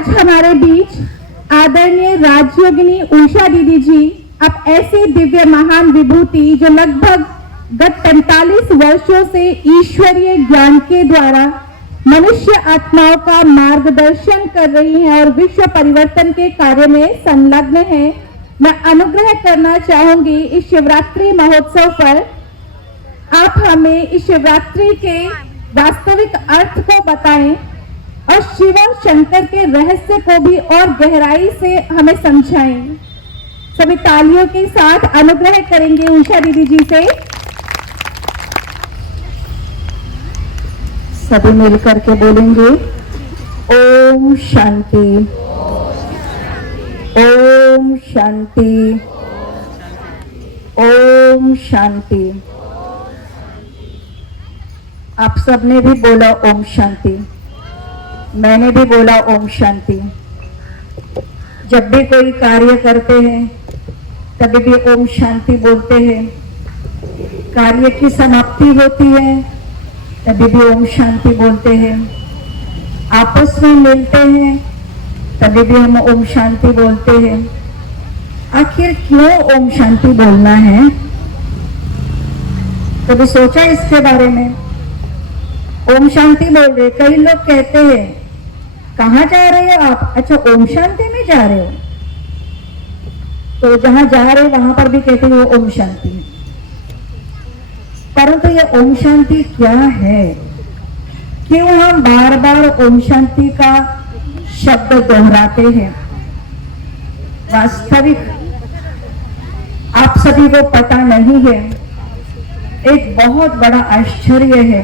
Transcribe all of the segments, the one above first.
आज हमारे बीच आदरणीय राजयोगिनी उषा दीदी जी, अब ऐसे दिव्य महान विभूति जो लगभग गत 45 वर्षों से ईश्वरीय ज्ञान के द्वारा मनुष्य आत्माओं का मार्गदर्शन कर रही हैं और विश्व परिवर्तन के कार्य में संलग्न है। मैं अनुग्रह करना चाहूंगी इस शिवरात्रि महोत्सव पर आप हमें इस शिवरात्रि के वास्तविक अर्थ को बताएं और शिव और शंकर के रहस्य को भी और गहराई से हमें समझाएं। सभी तालियों के साथ अनुग्रह करेंगे उषा दीदी जी से। सभी मिलकर के बोलेंगे ओम शांति, ओम शांति, ओम शांति। आप सबने भी बोला ओम शांति, मैंने भी बोला ओम शांति। जब भी कोई कार्य करते हैं तभी भी ओम शांति बोलते हैं। कार्य की समाप्ति होती है तभी भी ओम शांति बोलते हैं। आपस में मिलते हैं तभी भी हम ओम शांति बोलते हैं। आखिर क्यों ओम शांति बोलना है? कभी सोचा इसके बारे में? ओम शांति बोल रहे, कई लोग कहते हैं कहाँ जा रहे हो आप? अच्छा, ओम शांति में जा रहे हो? तो जहां जा रहे हो वहां पर भी कहते हो ओम शांति। परंतु ये ओम शांति क्या है? क्यों हम बार बार ओम शांति का शब्द दोहराते हैं? वास्तविक आप सभी को पता नहीं है, एक बहुत बड़ा आश्चर्य है,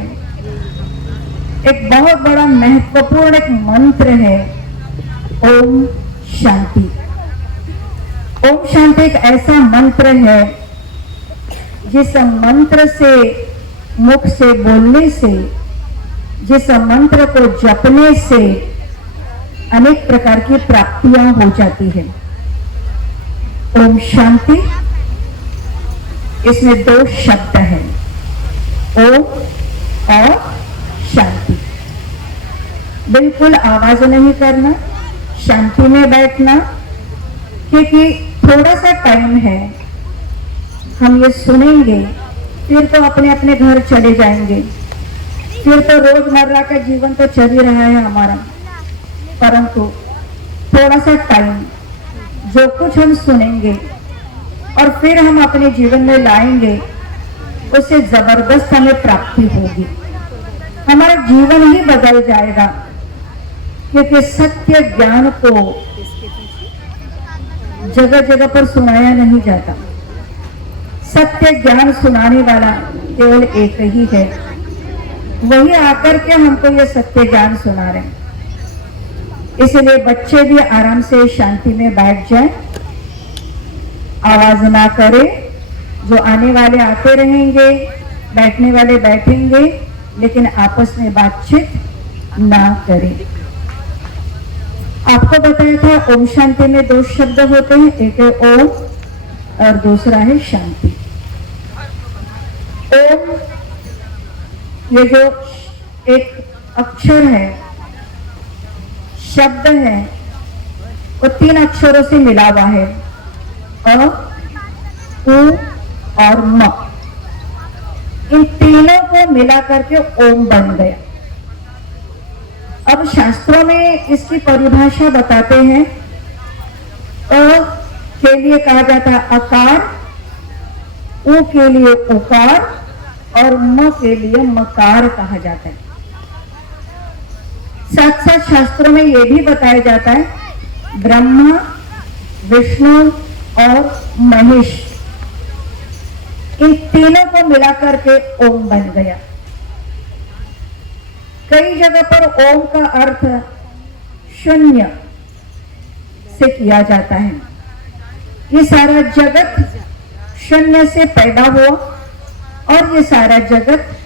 एक बहुत बड़ा महत्वपूर्ण एक मंत्र है ओम शांति। ओम शांति एक ऐसा मंत्र है जिस मंत्र से, मुख से बोलने से, जिस मंत्र को जपने से अनेक प्रकार की प्राप्तियां हो जाती है। ओम शांति, इसमें दो शब्द हैं, ओम और शांति। बिल्कुल आवाज नहीं करना, शांति में बैठना, क्योंकि थोड़ा सा टाइम है, हम ये सुनेंगे फिर तो अपने अपने घर चले जाएंगे, फिर तो रोजमर्रा का जीवन तो चल ही रहा है हमारा। परंतु थोड़ा सा टाइम, जो कुछ हम सुनेंगे और फिर हम अपने जीवन में लाएंगे, उससे जबरदस्त हमें प्राप्ति होगी, हमारा जीवन ही बदल जाएगा। क्योंकि सत्य ज्ञान को जगह जगह पर सुनाया नहीं जाता। सत्य ज्ञान सुनाने वाला केवल एक ही है, वही आकर के हमको ये सत्य ज्ञान सुना रहे हैं। इसलिए बच्चे भी आराम से शांति में बैठ जाएं, आवाज ना करें। जो आने वाले आते रहेंगे, बैठने वाले बैठेंगे, लेकिन आपस में बातचीत ना करें। आपको बताया था ओम शांति में दो शब्द होते हैं, एक है ओम और दूसरा है शांति। ओम, ये जो एक अक्षर है, शब्द है, वो 3 अक्षरों से मिला हुआ है, अ, उ और म। इन तीनों को मिला करके ओम बन गया। अब शास्त्रों में इसकी परिभाषा बताते हैं। अ के लिए कहा जाता है अकार, उ के लिए उकार और म के लिए मकार कहा जाता है। साथ साथ शास्त्रों में यह भी बताया जाता है ब्रह्मा, विष्णु और महेश, इन तीनों को मिलाकर के ओम बन गया। कई जगह पर ओम का अर्थ शून्य से किया जाता है। ये सारा जगत शून्य से पैदा हुआ और ये सारा जगत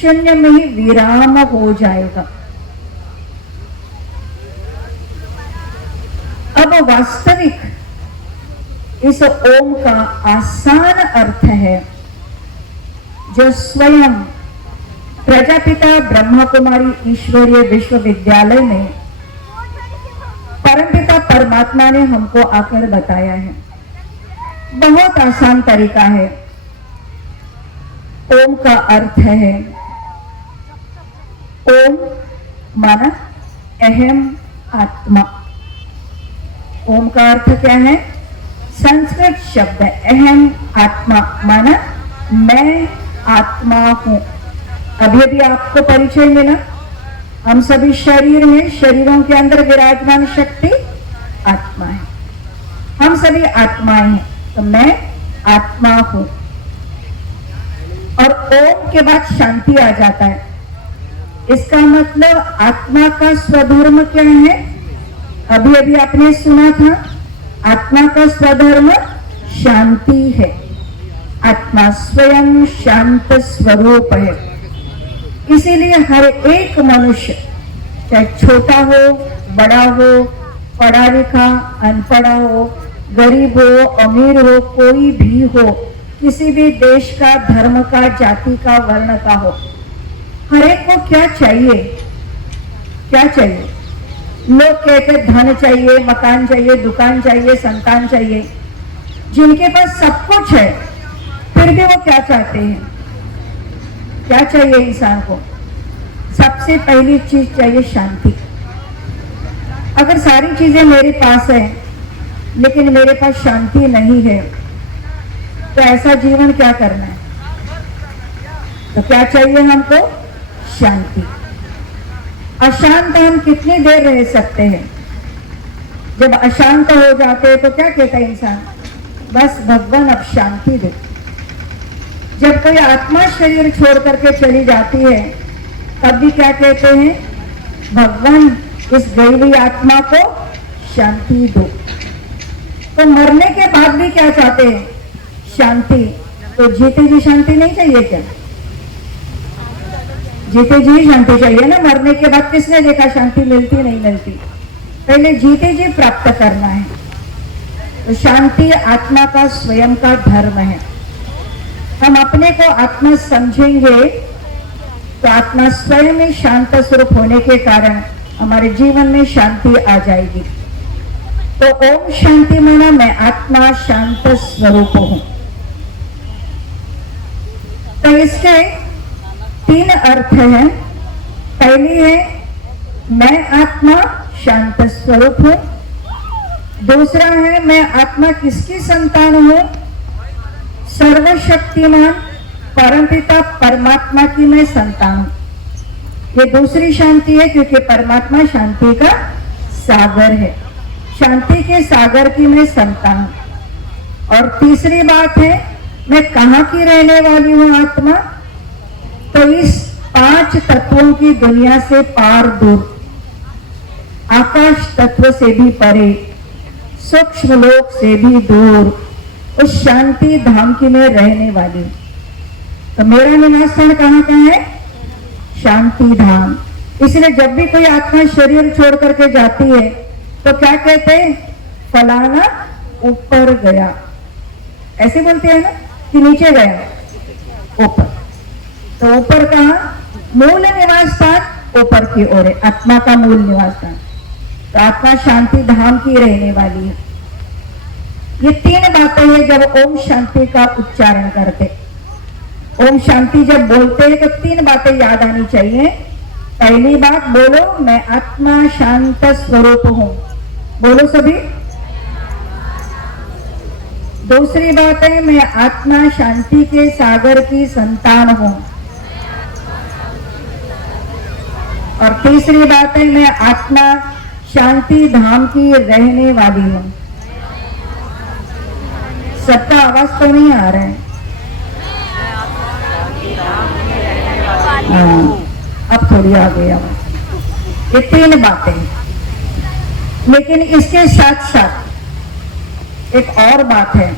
शून्य में ही विराम हो जाएगा। अब वास्तविक इस ओम का आसान अर्थ है, जो स्वयं प्रजापिता ब्रह्मा कुमारी ईश्वरीय विश्वविद्यालय में परमात्मा ने हमको आकर बताया है। बहुत आसान तरीका है। ओम का अर्थ है, ओम माना अहम आत्मा। ओम का अर्थ क्या है? संस्कृत शब्द है अहम आत्मा, माना मैं आत्मा हूं। अभी अभी आपको परिचय मिला, हम सभी शरीर हैं, शरीरों के अंदर विराजमान शक्ति आत्मा है। हम सभी आत्माएं हैं, तो मैं आत्मा हूं। और ओम के बाद शांति आ जाता है। इसका मतलब आत्मा का स्वधर्म क्या है? अभी अभी आपने सुना था, आत्मा का स्वधर्म शांति है। आत्मा स्वयं शांत स्वरूप है। इसीलिए हर एक मनुष्य, चाहे छोटा हो, बड़ा हो, पढ़ा लिखा, अनपढ़ा हो, गरीब हो, अमीर हो, कोई भी हो, किसी भी देश का, धर्म का, जाति का, वर्ण का हो, हर एक को क्या चाहिए? क्या चाहिए? लोग कहते धन चाहिए, मकान चाहिए, दुकान चाहिए, संतान चाहिए। जिनके पास सब कुछ है, फिर भी वो क्या चाहते हैं? क्या चाहिए इंसान को? सबसे पहली चीज चाहिए शांति। अगर सारी चीजें मेरे पास है लेकिन मेरे पास शांति नहीं है, तो ऐसा जीवन क्या करना है? तो क्या चाहिए हमको? शांति। अशांत हम कितनी देर रह सकते हैं? जब अशांत हो जाते हैं तो क्या कहता है इंसान? बस भगवान अब शांति दे। जब कोई आत्मा शरीर छोड़ करके चली जाती है, तब भी क्या कहते हैं? भगवान इस गई हुई आत्मा को शांति दो। तो मरने के बाद भी क्या चाहते हैं? शांति। तो जीते जी शांति नहीं चाहिए क्या? जीते जी शांति चाहिए ना। मरने के बाद किसने देखा शांति मिलती नहीं मिलती? पहले जीते जी प्राप्त करना है। तो शांति आत्मा का स्वयं का धर्म है। हम अपने को आत्मा समझेंगे तो आत्मा स्वयं में शांत स्वरूप होने के कारण हमारे जीवन में शांति आ जाएगी। तो ओम शांति माना मैं आत्मा शांत स्वरूप हूं। तो इसके 3 अर्थ हैं। पहली है मैं आत्मा शांत स्वरूप हूं। दूसरा है मैं आत्मा किसकी संतान हूं? सर्वशक्तिमान परमपिता परमात्मा की मैं संतान हूं। ये दूसरी शांति है, क्योंकि परमात्मा शांति का सागर है। शांति के सागर की मैं संतान हूं। और तीसरी बात है मैं कहां की रहने वाली हूं आत्मा? तो इस 5 तत्वों की दुनिया से पार दूर, आकाश तत्व से भी परे, सूक्ष्म लोक से भी दूर, उस शांति धाम की मैं रहने वाली हूं। तो मेरा निवास स्थान कहाँ का है? शांति धाम। इसलिए जब भी कोई आत्मा शरीर छोड़ करके जाती है तो क्या कहते हैं? फलाना ऊपर गया। ऐसे बोलते हैं ना कि नीचे गया, ऊपर। तो ऊपर कहाँ? मूल निवास स्थान ऊपर की ओर है, आत्मा का मूल निवास स्थान। तो आत्मा शांति धाम की रहने वाली है। ये 3 बातें हैं जब ओम शांति का उच्चारण करते। ओम शांति जब बोलते हैं तो 3 बातें याद आनी चाहिए। पहली बात बोलो मैं आत्मा शांत स्वरूप हूं। बोलो सभी। दूसरी बात है मैं आत्मा शांति के सागर की संतान हूं। और तीसरी बात है मैं आत्मा शांति धाम की रहने वाली हूं। सबका आवाज तो नहीं आ रहा है। अब थोड़ी आ गई आवाज। ये 3 बातें, लेकिन इसके साथ साथ एक और बात है।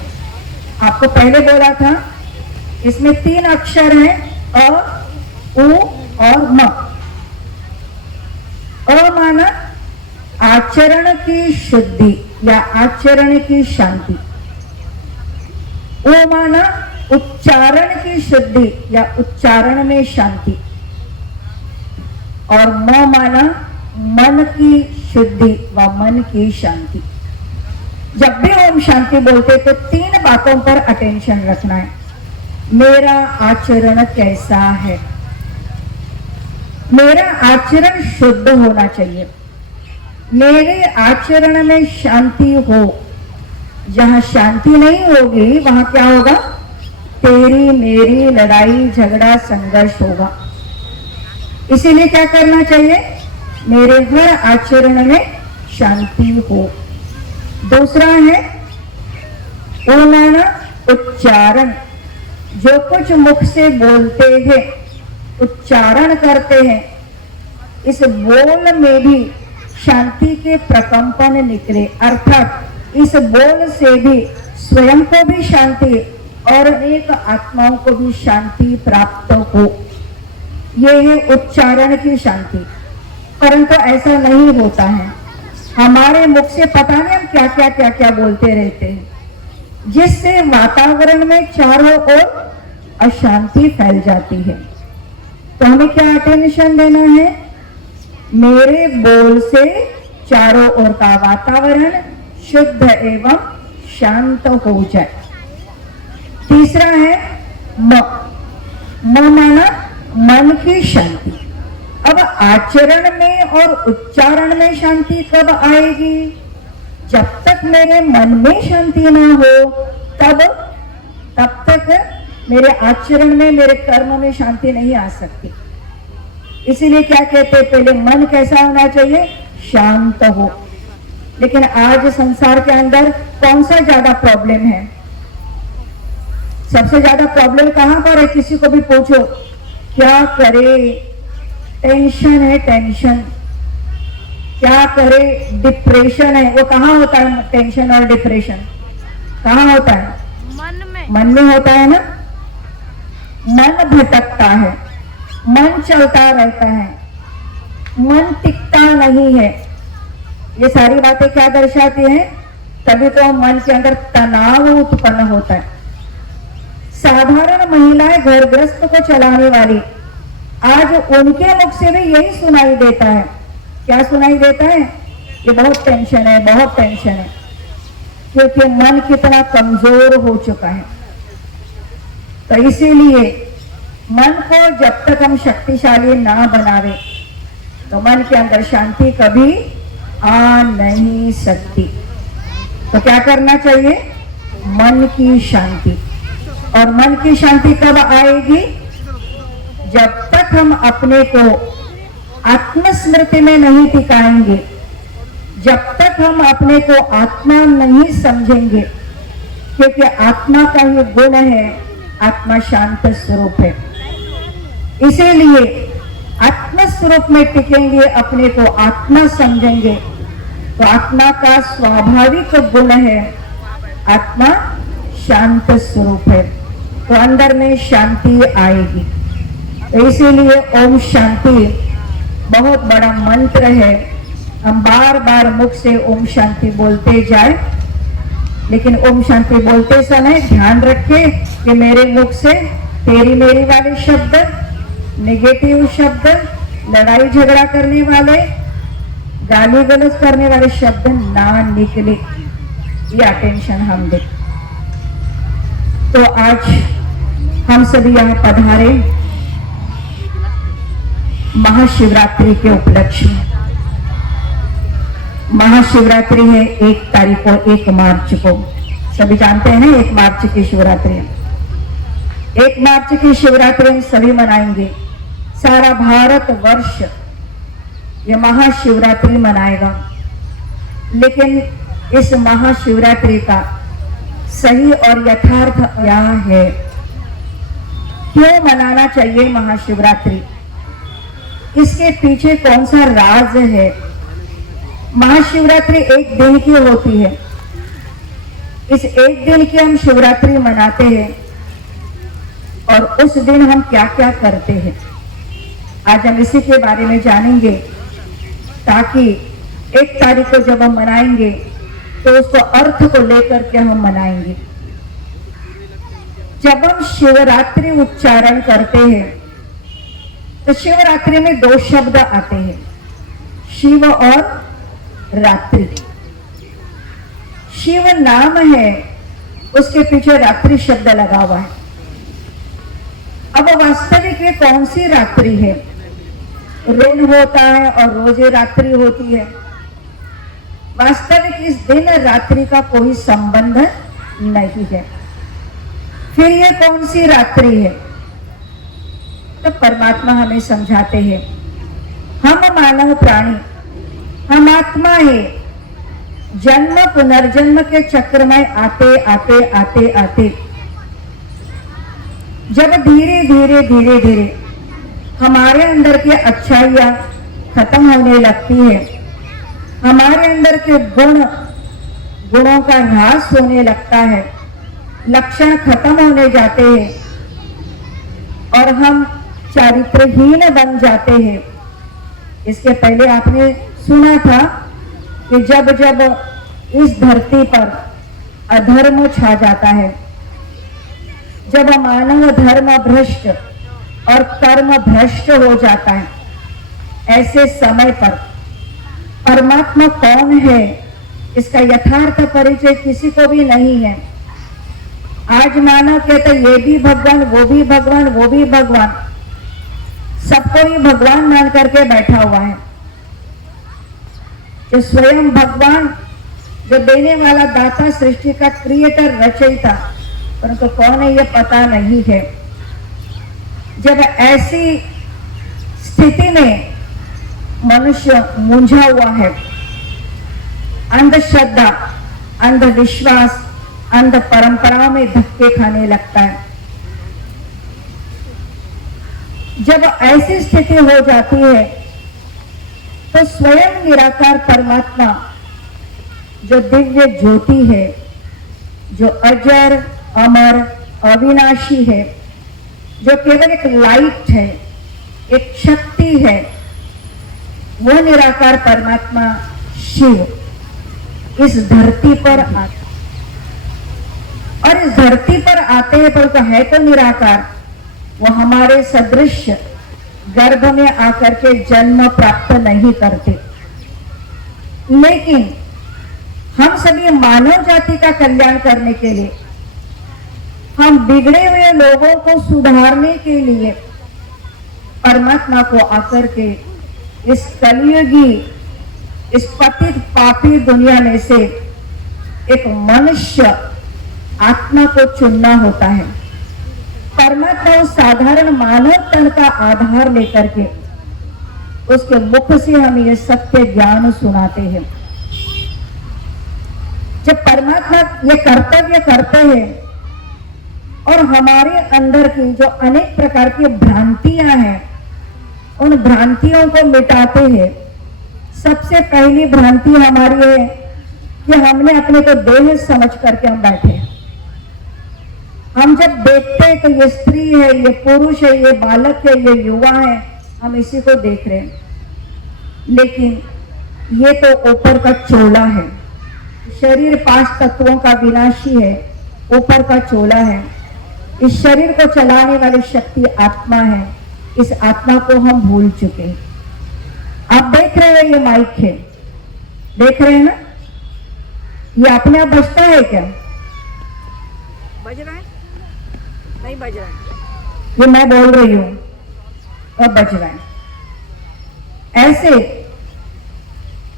आपको पहले बोला था इसमें 3 अक्षर हैं, अ, उ और म। अ माना आचरण की शुद्धि या आचरण की शांति। ओ माना उच्चारण की शुद्धि या उच्चारण में शांति। और म माना मन की शुद्धि व मन की शांति। जब भी ओम शांति बोलते तो 3 बातों पर अटेंशन रखना है। मेरा आचरण कैसा है? मेरा आचरण शुद्ध होना चाहिए। मेरे आचरण में शांति हो। जहां शांति नहीं होगी वहां क्या होगा? तेरी मेरी लड़ाई झगड़ा संघर्ष होगा। इसीलिए क्या करना चाहिए? मेरे हर आचरण में शांति हो। दूसरा है ओनाना उच्चारण। जो कुछ मुख से बोलते हैं, उच्चारण करते हैं, इस बोल में भी शांति के प्रकंपन निकले, अर्थात इस बोल से भी स्वयं को भी शांति और अनेक आत्माओं को भी शांति प्राप्त हो। ये है उच्चारण की शांति। परंतु ऐसा नहीं होता है। हमारे मुख से पता नहीं हम क्या क्या बोलते रहते हैं, जिससे वातावरण में चारों ओर अशांति फैल जाती है। तो हमें क्या अटेंशन देना है? मेरे बोल से चारों ओर का वातावरण शुद्ध एवं शांत हो जाए। तीसरा है माना मन की शांति। अब आचरण में और उच्चारण में शांति कब आएगी? जब तक मेरे मन में शांति ना हो तब तक मेरे आचरण में, मेरे कर्म में शांति नहीं आ सकती। इसीलिए क्या कहते हैं? पहले मन कैसा होना चाहिए? शांत हो। लेकिन आज संसार के अंदर कौन सा ज्यादा प्रॉब्लम है? सबसे ज्यादा प्रॉब्लम कहां पर है? किसी को भी पूछो क्या करे, टेंशन है, टेंशन। क्या करे, डिप्रेशन है। वो कहाँ होता है? टेंशन और डिप्रेशन कहाँ होता है? मन में होता है ना। मन भटकता है, मन चलता रहता है, मन टिकता नहीं है। ये सारी बातें क्या दर्शाती हैं? तभी तो मन के अंदर तनाव उत्पन्न होता है। साधारण महिलाएं घर गृहस्थ को चलाने वाली, आज उनके मुख से भी यही सुनाई देता है। क्या सुनाई देता है? ये बहुत टेंशन है, बहुत टेंशन है, क्योंकि मन कितना कमजोर हो चुका है। तो इसीलिए मन को जब तक हम शक्तिशाली ना बनावे तो मन के अंदर शांति कभी आ नहीं सकती। तो क्या करना चाहिए? मन की शांति। और मन की शांति कब आएगी? जब तक हम अपने को आत्मस्मृति में नहीं टिकाएंगे, जब तक हम अपने को आत्मा नहीं समझेंगे, क्योंकि आत्मा का ही गुण है, आत्मा शांत स्वरूप है। इसीलिए आत्म स्वरूप में टिकेंगे, अपने को आत्मा समझेंगे, तो आत्मा का स्वाभाविक गुण है, आत्मा शांत स्वरूप है, तो अंदर में शांति आएगी। तो इसीलिए ओम शांति बहुत बड़ा मंत्र है। हम बार बार मुख से ओम शांति बोलते जाए, लेकिन ओम शांति बोलते समय ध्यान रखें कि मेरे मुख से तेरी मेरी वाले शब्द, नेगेटिव शब्द, लड़ाई झगड़ा करने वाले, गाली गलौज करने वाले शब्द ना निकले। ये अटेंशन हम दें। तो आज हम सभी यहाँ पधारे महाशिवरात्रि के उपलक्ष्य में। महाशिवरात्रि है 1 तारीख को, 1 मार्च को। सभी जानते हैं ना 1 मार्च की शिवरात्रि है। 1 मार्च की शिवरात्रि हम सभी मनाएंगे। सारा भारत वर्ष ये महाशिवरात्रि मनाएगा। लेकिन इस महाशिवरात्रि का सही और यथार्थ क्या है? क्यों मनाना चाहिए महाशिवरात्रि? इसके पीछे कौन सा राज है? महाशिवरात्रि 1 दिन की होती है। इस 1 दिन की हम शिवरात्रि मनाते हैं और उस दिन हम क्या क्या करते हैं, आज हम इसी के बारे में जानेंगे, ताकि 1 तारीख को जब हम मनाएंगे तो उसको अर्थ को लेकर के हम मनाएंगे। जब हम शिवरात्रि उच्चारण करते हैं तो शिवरात्रि में 2 शब्द आते हैं, शिव और रात्रि। शिव नाम है, उसके पीछे रात्रि शब्द लगा हुआ है। अब वास्तविक ये कौन सी रात्रि है? दिन होता है और रोज रात्रि होती है। वास्तविक इस दिन रात्रि का कोई संबंध नहीं है। फिर ये कौन सी रात्रि है? तो परमात्मा हमें समझाते हैं, हम मानव प्राणी, हम आत्मा है, जन्म पुनर्जन्म के चक्र में आते आते आते आते जब धीरे धीरे धीरे धीरे हमारे अंदर की अच्छाइयां खत्म होने लगती है, हमारे अंदर के गुणों का ह्रास होने लगता है, लक्षण खत्म होने जाते हैं और हम चारित्रहीन बन जाते हैं। इसके पहले आपने सुना था कि जब जब इस धरती पर अधर्म छा जाता है, जब मानव धर्म भ्रष्ट और कर्म भ्रष्ट हो जाता है, ऐसे समय पर परमात्मा कौन है इसका यथार्थ परिचय किसी को भी नहीं है। आज मानव कहते ये भी भगवान, वो भी भगवान, वो भी भगवान, सबको ही भगवान मान करके बैठा हुआ है। जो स्वयं भगवान, जो देने वाला दाता, सृष्टि का क्रिएटर, रचयिता, परंतु कौन है ये पता नहीं है। जब ऐसी स्थिति में मनुष्य मूंझा हुआ है, अंधश्रद्धा, अंधविश्वास, अंध परंपराओं में धक्के खाने लगता है, जब ऐसी स्थिति हो जाती है तो स्वयं निराकार परमात्मा, जो दिव्य ज्योति है, जो अजर अमर अविनाशी है, जो केवल एक लाइट है, एक शक्ति है, वो निराकार परमात्मा शिव इस धरती पर आता और इस धरती पर आते हैं, पर तो है तो निराकार, वो हमारे सदृश गर्भ में आकर के जन्म प्राप्त नहीं करते। लेकिन हम सभी मानव जाति का कल्याण करने के लिए, हम बिगड़े हुए लोगों को सुधारने के लिए परमात्मा को आकर के इस कलियुगी, इस पतित पापी दुनिया में से एक मनुष्य आत्मा को चुनना होता है। परमात्मा उस साधारण मानव तन का आधार लेकर के उसके मुख से हम ये सत्य ज्ञान सुनाते हैं। जब परमात्मा ये कर्तव्य करते हैं और हमारे अंदर की जो अनेक प्रकार की भ्रांतियां हैं, उन भ्रांतियों को मिटाते हैं। सबसे पहली भ्रांति हमारी है कि हमने अपने को देह समझ करके हम बैठे। हम जब देखते हैं तो ये स्त्री है, ये पुरुष है, ये बालक है, ये युवा है, हम इसी को देख रहे हैं। लेकिन ये तो ऊपर का चोला है। शरीर 5 तत्वों का विनाशी है, ऊपर का चोला है। इस शरीर को चलाने वाली शक्ति आत्मा है। इस आत्मा को हम भूल चुके हैं। आप देख रहे हैं ये माइक है, देख रहे हैं ना, ये अपने आप बजता है क्या? बज रहा है? नहीं बज रहा है। ये मैं बोल रही हूं और बज रहा है। ऐसे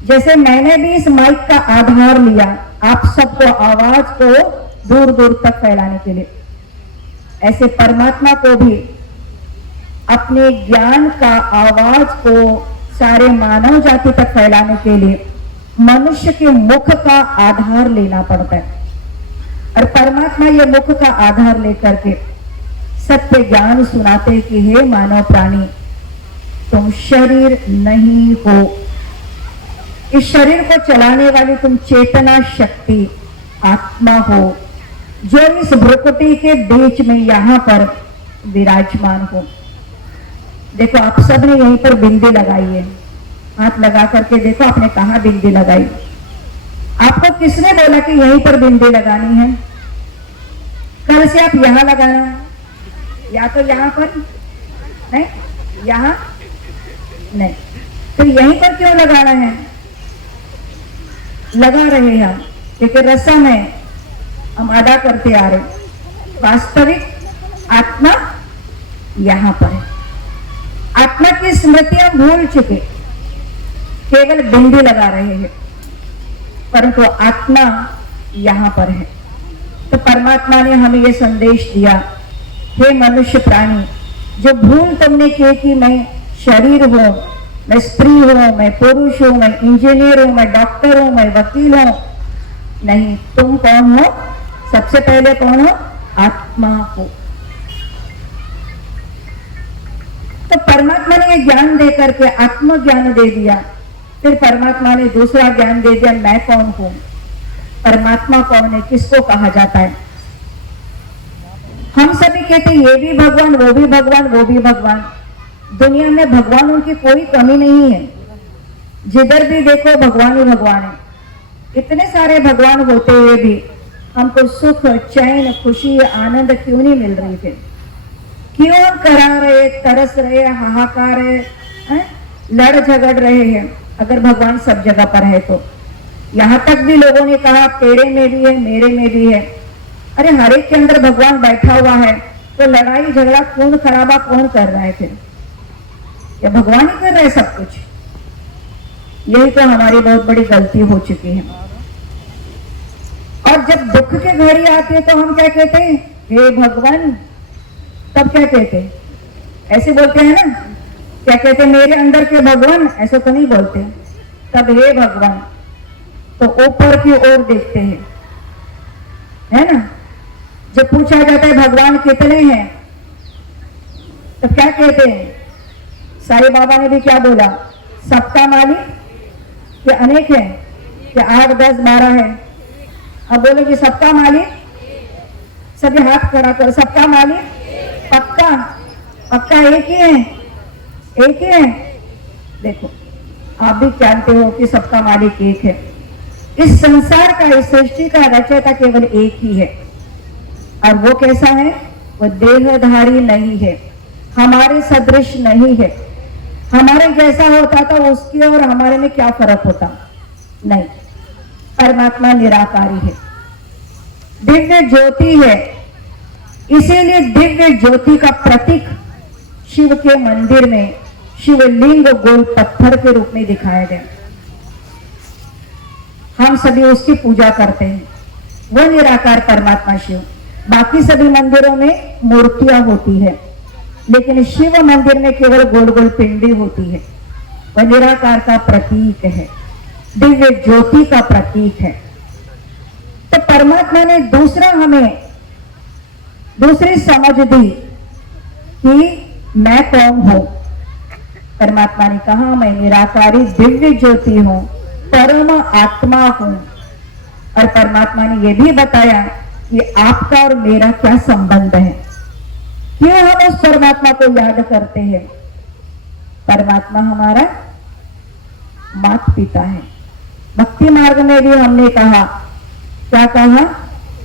जैसे मैंने भी इस माइक का आधार लिया आप सबको आवाज को दूर दूर तक फैलाने के लिए, ऐसे परमात्मा को भी अपने ज्ञान का आवाज को सारे मानव जाति तक फैलाने के लिए मनुष्य के मुख का आधार लेना पड़ता है। और परमात्मा ये मुख का आधार लेकर के सत्य ज्ञान सुनाते कि हे मानव प्राणी, तुम शरीर नहीं हो। इस शरीर को चलाने वाली तुम चेतना शक्ति आत्मा हो, जो इस भ्रुकुटी के बीच में यहां पर विराजमान हो। देखो आप सब ने यहीं पर बिंदी लगाई है, हाथ लगा करके देखो आपने कहां बिंदी लगाई। आपको किसने बोला कि यहीं पर बिंदी लगानी है? कल से आप यहां लगाना, या तो यहां पर नहीं, यहां नहीं, तो यहीं पर क्यों लगाना है? लगा रहे हम क्योंकि रसम है, हम अदा करते आ रहे। वास्तविक आत्मा यहां पर है। आत्मा की स्मृति हम भूल चुके, केवल बिंदी लगा रहे हैं, परंतु आत्मा यहां पर है। तो परमात्मा ने हमें यह संदेश दिया, हे मनुष्य प्राणी, जो भूल तुमने की कि मैं शरीर हूं, मैं स्त्री हूं, मैं पुरुष हूं, मैं इंजीनियर हूं, मैं डॉक्टर हूं, मैं वकील हूं, नहीं, तुम कौन हो? सबसे पहले कौन हो? आत्मा हो। तो परमात्मा ने यह ज्ञान दे करके आत्मज्ञान दे दिया। फिर परमात्मा ने दूसरा ज्ञान दे दिया, मैं कौन हूं? परमात्मा कौन है, किसको कहा जाता है? हम सभी कहते हैं ये भी भगवान, वो भी भगवान, वो भी भगवान। दुनिया में भगवानों की कोई कमी नहीं है, जिधर भी देखो भगवान ही भगवान है। इतने सारे भगवान होते हुए भी हमको सुख, चैन, खुशी, आनंद क्यों नहीं मिल रही थे? क्यों हम करा रहे, तरस रहे, हाहाकार है, लड़ झगड़ रहे हैं? अगर भगवान सब जगह पर है तो यहां तक भी लोगों ने कहा तेरे में भी है, मेरे में भी है। अरे हर एक के अंदर भगवान बैठा हुआ है, तो लड़ाई झगड़ा खून खराबा कौन कर रहा है फिर? या भगवान ही कर रहे हैं सब कुछ? यही तो हमारी बहुत बड़ी गलती हो चुकी है। और जब दुख के घड़ी आती है तो हम क्या कहते हैं? हे भगवान। तब क्या कहते हैं? ऐसे बोलते हैं ना, क्या कहते हैं? मेरे अंदर के भगवान, ऐसा तो नहीं बोलते। तब हे भगवान, तो ऊपर की ओर देखते हैं, है ना? जब पूछा जाता है भगवान कितने हैं, तो क्या कहते हैं? साईं बाबा ने भी क्या बोला? सबका मालिक, कि अनेक है, कि 8, 10, 12 है। अब बोले कि सबका मालिक, सभी हाथ खड़ा कर, सबका मालिक पक्का? पक्का एक ही है, एक ही है। देखो, आप भी जानते हो कि सबका मालिक एक है। इस संसार का, इस सृष्टि का रचयिता केवल एक ही है। और वो कैसा है? वो देहधारी नहीं है, हमारे सदृश नहीं है। हमारे जैसा होता तो उसके और हमारे में क्या फर्क होता? नहीं, परमात्मा निराकारी है, दिव्य ज्योति है। इसीलिए दिव्य ज्योति का प्रतीक शिव के मंदिर में शिवलिंग गोल पत्थर के रूप में दिखाया गया। हम सभी उसकी पूजा करते हैं, वो निराकार परमात्मा शिव। बाकी सभी मंदिरों में मूर्तियां होती है, लेकिन शिव मंदिर में केवल गोल गोल पिंडी होती है। वह निराकार का प्रतीक है, दिव्य ज्योति का प्रतीक है। तो परमात्मा ने दूसरा हमें दूसरी समझ दी कि मैं कौन हूं। परमात्मा ने कहा मैं निराकारी दिव्य ज्योति हूं, परम आत्मा हूं। और परमात्मा ने यह भी बताया कि आपका और मेरा क्या संबंध है, क्यों हम उस परमात्मा को याद करते हैं। परमात्मा हमारा माता पिता है। भक्ति मार्ग में भी हमने कहा, क्या कहा?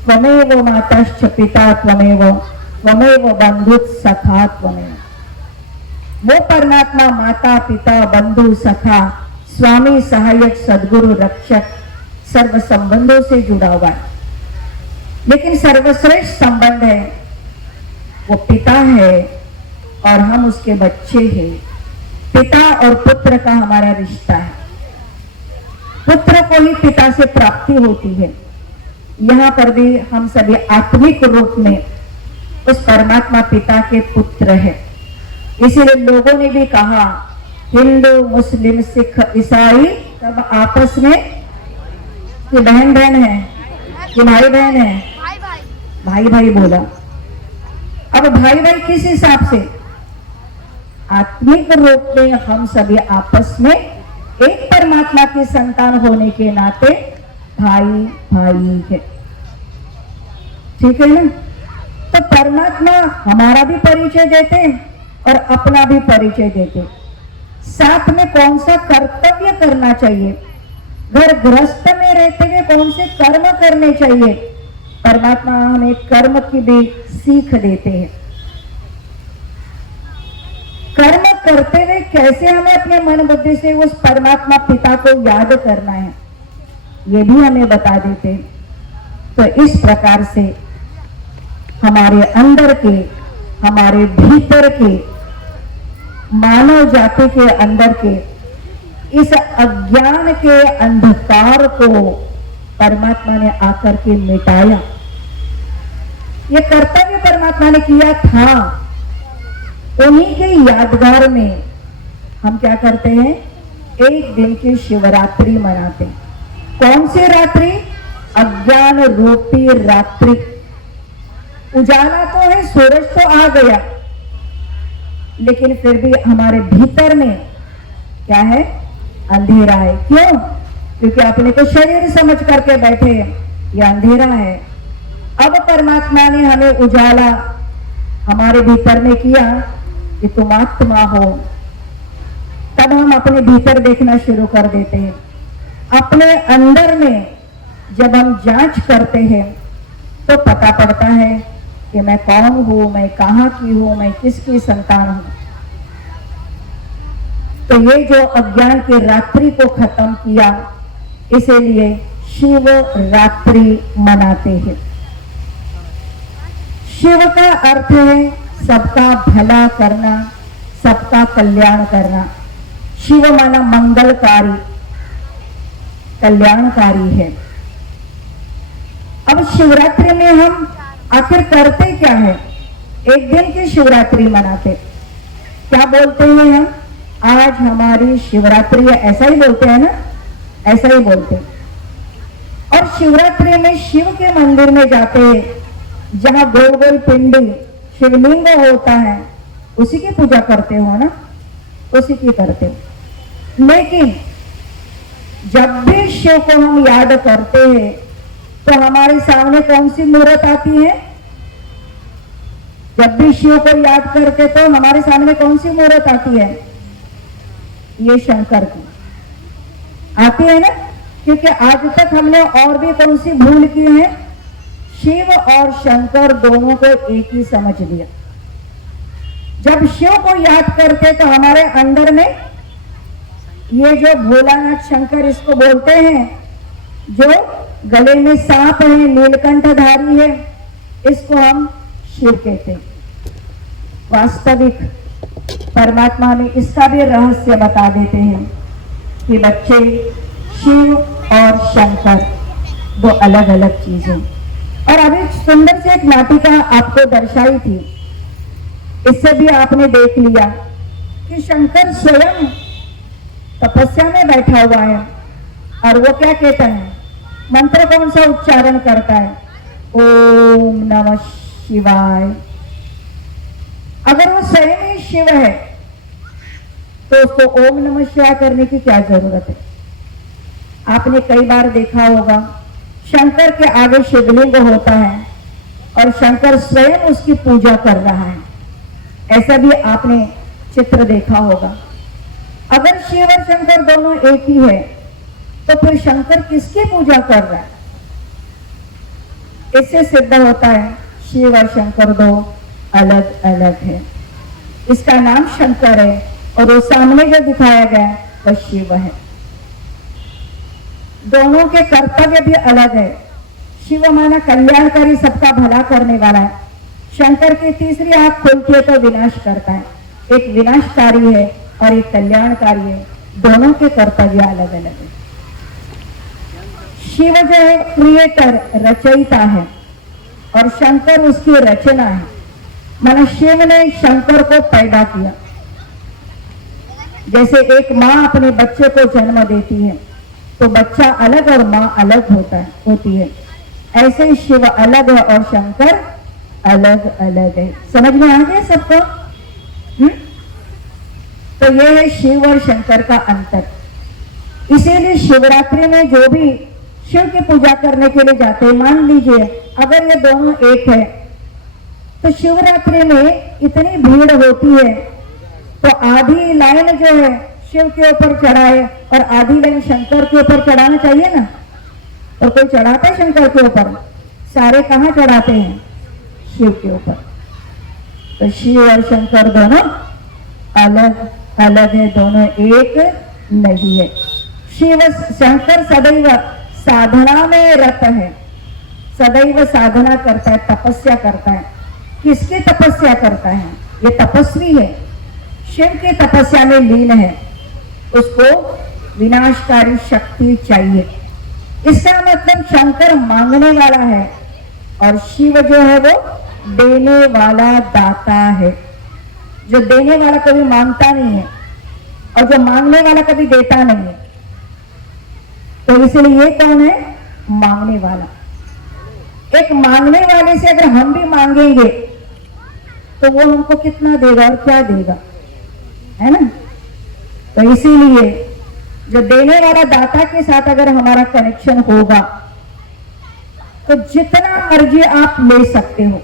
त्वमेव मातश्च पिता त्वमेव, त्वमेव बंधुः सखा त्वमेव। वो परमात्मा माता पिता बंधु सखा स्वामी सहायक सदगुरु रक्षक सर्व संबंधों से जुड़ा हुआ है। लेकिन सर्वश्रेष्ठ संबंध है, वो पिता है और हम उसके बच्चे हैं। पिता और पुत्र का हमारा रिश्ता है। पुत्र को ही पिता से प्राप्ति होती है। यहां पर भी हम सभी आत्मिक रूप में उस परमात्मा पिता के पुत्र हैं। इसीलिए लोगों ने भी कहा, हिंदू मुस्लिम सिख ईसाई सब आपस में कि बहन बहन है कि भाई बहन है? भाई भाई बोला। अब भाई भाई किस हिसाब से? आत्मिक रूप में हम सभी आपस में एक परमात्मा की संतान होने के नाते भाई भाई है। ठीक है ना? तो परमात्मा हमारा भी परिचय देते और अपना भी परिचय देते। साथ में कौन सा कर्तव्य करना चाहिए, घर गृहस्थ में रहते हुए कौन से कर्म करने चाहिए, परमात्मा हमें कर्म की भी सीख देते हैं। कर्म करते हुए कैसे हमें अपने मन बुद्धि से उस परमात्मा पिता को याद करना है, ये भी हमें बता देते। तो इस प्रकार से हमारे अंदर के, हमारे भीतर के, मानव जाति के अंदर के इस अज्ञान के अंधकार को परमात्मा ने आकर के मिटाया। ये कर्तव्य परमात्मा ने किया था। उन्हीं के यादगार में हम क्या करते हैं, एक दिन की शिवरात्रि मनाते हैं। कौन सी रात्रि? अज्ञान रूपी रात्रि। उजाला तो है, सूरज तो आ गया, लेकिन फिर भी हमारे भीतर में क्या है? अंधेरा है। क्यों? क्योंकि अपने को शरीर समझ करके बैठे हैं, ये अंधेरा है। अब परमात्मा ने हमें उजाला हमारे भीतर में किया कि तुम आत्मा हो। तब हम अपने भीतर देखना शुरू कर देते हैं। अपने अंदर में जब हम जांच करते हैं तो पता पड़ता है कि मैं कौन हूं, मैं कहां की हूं, मैं किसकी संतान हूं। तो ये जो अज्ञान की रात्रि को खत्म किया, इसीलिए शिव रात्रि मनाते हैं। शिव का अर्थ है सबका भला करना, सबका कल्याण करना। शिव माना मंगलकारी, कल्याणकारी है। अब शिवरात्रि में हम आखिर करते क्या है? एक दिन की शिवरात्रि मनाते। क्या बोलते हैं हम? आज हमारी शिवरात्रि है, ऐसा ही बोलते हैं ना? ऐसा ही बोलते। और शिवरात्रि में शिव के मंदिर में जाते, जहां गोल गोल पिंडी शिवलिंग होता है, उसी की पूजा करते हो ना? उसी की करते हो। लेकिन जब भी शिव को हम याद करते हैं तो हमारे सामने कौन सी मूर्त आती है? जब भी शिव को याद करते तो हमारे सामने कौन सी मूर्त आती है? ये शंकर की आती है ना? क्योंकि आज तक हमने और भी कौन सी भूल की है? शिव और शंकर दोनों को एक ही समझ लिया। जब शिव को याद करते तो हमारे अंदर में ये जो भोलानाथ शंकर इसको बोलते हैं, जो गले में सांप है, नीलकंठधारी है, इसको हम शिव कहते हैं। वास्तविक परमात्मा में इसका भी रहस्य बता देते हैं कि बच्चे, शिव और शंकर दो अलग अलग चीजें। और अभी सुंदर से एक नाटिका आपको दर्शाई थी, इससे भी आपने देख लिया कि शंकर स्वयं तपस्या में बैठा हुआ है और वो क्या कहता है? मंत्र कौन सा उच्चारण करता है? ओम नमः शिवाय। अगर वो स्वयं ही शिव है तो उसको ओम नमः शिवाय करने की क्या जरूरत है? आपने कई बार देखा होगा शंकर के आगे शिवलिंग होता है और शंकर स्वयं उसकी पूजा कर रहा है। ऐसा भी आपने चित्र देखा होगा। अगर शिव और शंकर दोनों एक ही है तो फिर शंकर किसकी पूजा कर रहा है? इससे सिद्ध होता है शिव और शंकर दो अलग अलग है। इसका नाम शंकर है और वो सामने जो दिखाया गया वह शिव है। दोनों के कर्तव्य भी अलग है। शिव माना कल्याणकारी, सबका भला करने वाला है। शंकर की तीसरी आंख खुलती है तो विनाश करता है। एक विनाशकारी है और एक कल्याणकारी है। दोनों के कर्तव्य अलग अलग है। शिव जो है क्रिएटर, रचयिता है और शंकर उसकी रचना है। माना शिव ने शंकर को पैदा किया। जैसे एक माँ अपने बच्चे को जन्म देती है तो बच्चा अलग और माँ अलग होती है, ऐसे ही शिव अलग है और शंकर अलग अलग है। समझ में आ गया सबको? तो ये है शिव और शंकर का अंतर। इसीलिए शिवरात्रि में जो भी शिव की पूजा करने के लिए जाते हैं, मान लीजिए अगर ये दोनों एक है तो शिवरात्रि में इतनी भीड़ होती है तो आधी लाइन जो है शिव के ऊपर चढ़ाए और आधी लाइन शंकर के ऊपर चढ़ाना चाहिए ना। और कोई चढ़ाता है शंकर के ऊपर? सारे कहाँ चढ़ाते हैं? शिव के ऊपर। तो शिव और शंकर दोनों अलग अलग है, दोनों एक नहीं है। शिव शंकर सदैव साधना में रत है, सदैव साधना करता है, तपस्या करता है। किसकी तपस्या करता है? ये तपस्वी है, शिव की तपस्या में लीन है। उसको विनाशकारी शक्ति चाहिए। इसका मतलब शंकर मांगने वाला है और शिव जो है वो देने वाला दाता है। जो देने वाला कभी मांगता नहीं है और जो मांगने वाला कभी देता नहीं है। तो इसलिए ये कौन है? मांगने वाला। एक मांगने वाले से अगर हम भी मांगेंगे तो वो हमको कितना देगा और क्या देगा, है ना? तो इसीलिए जो देने वाला दाता के साथ अगर हमारा कनेक्शन होगा तो जितना मर्जी आप ले सकते हो,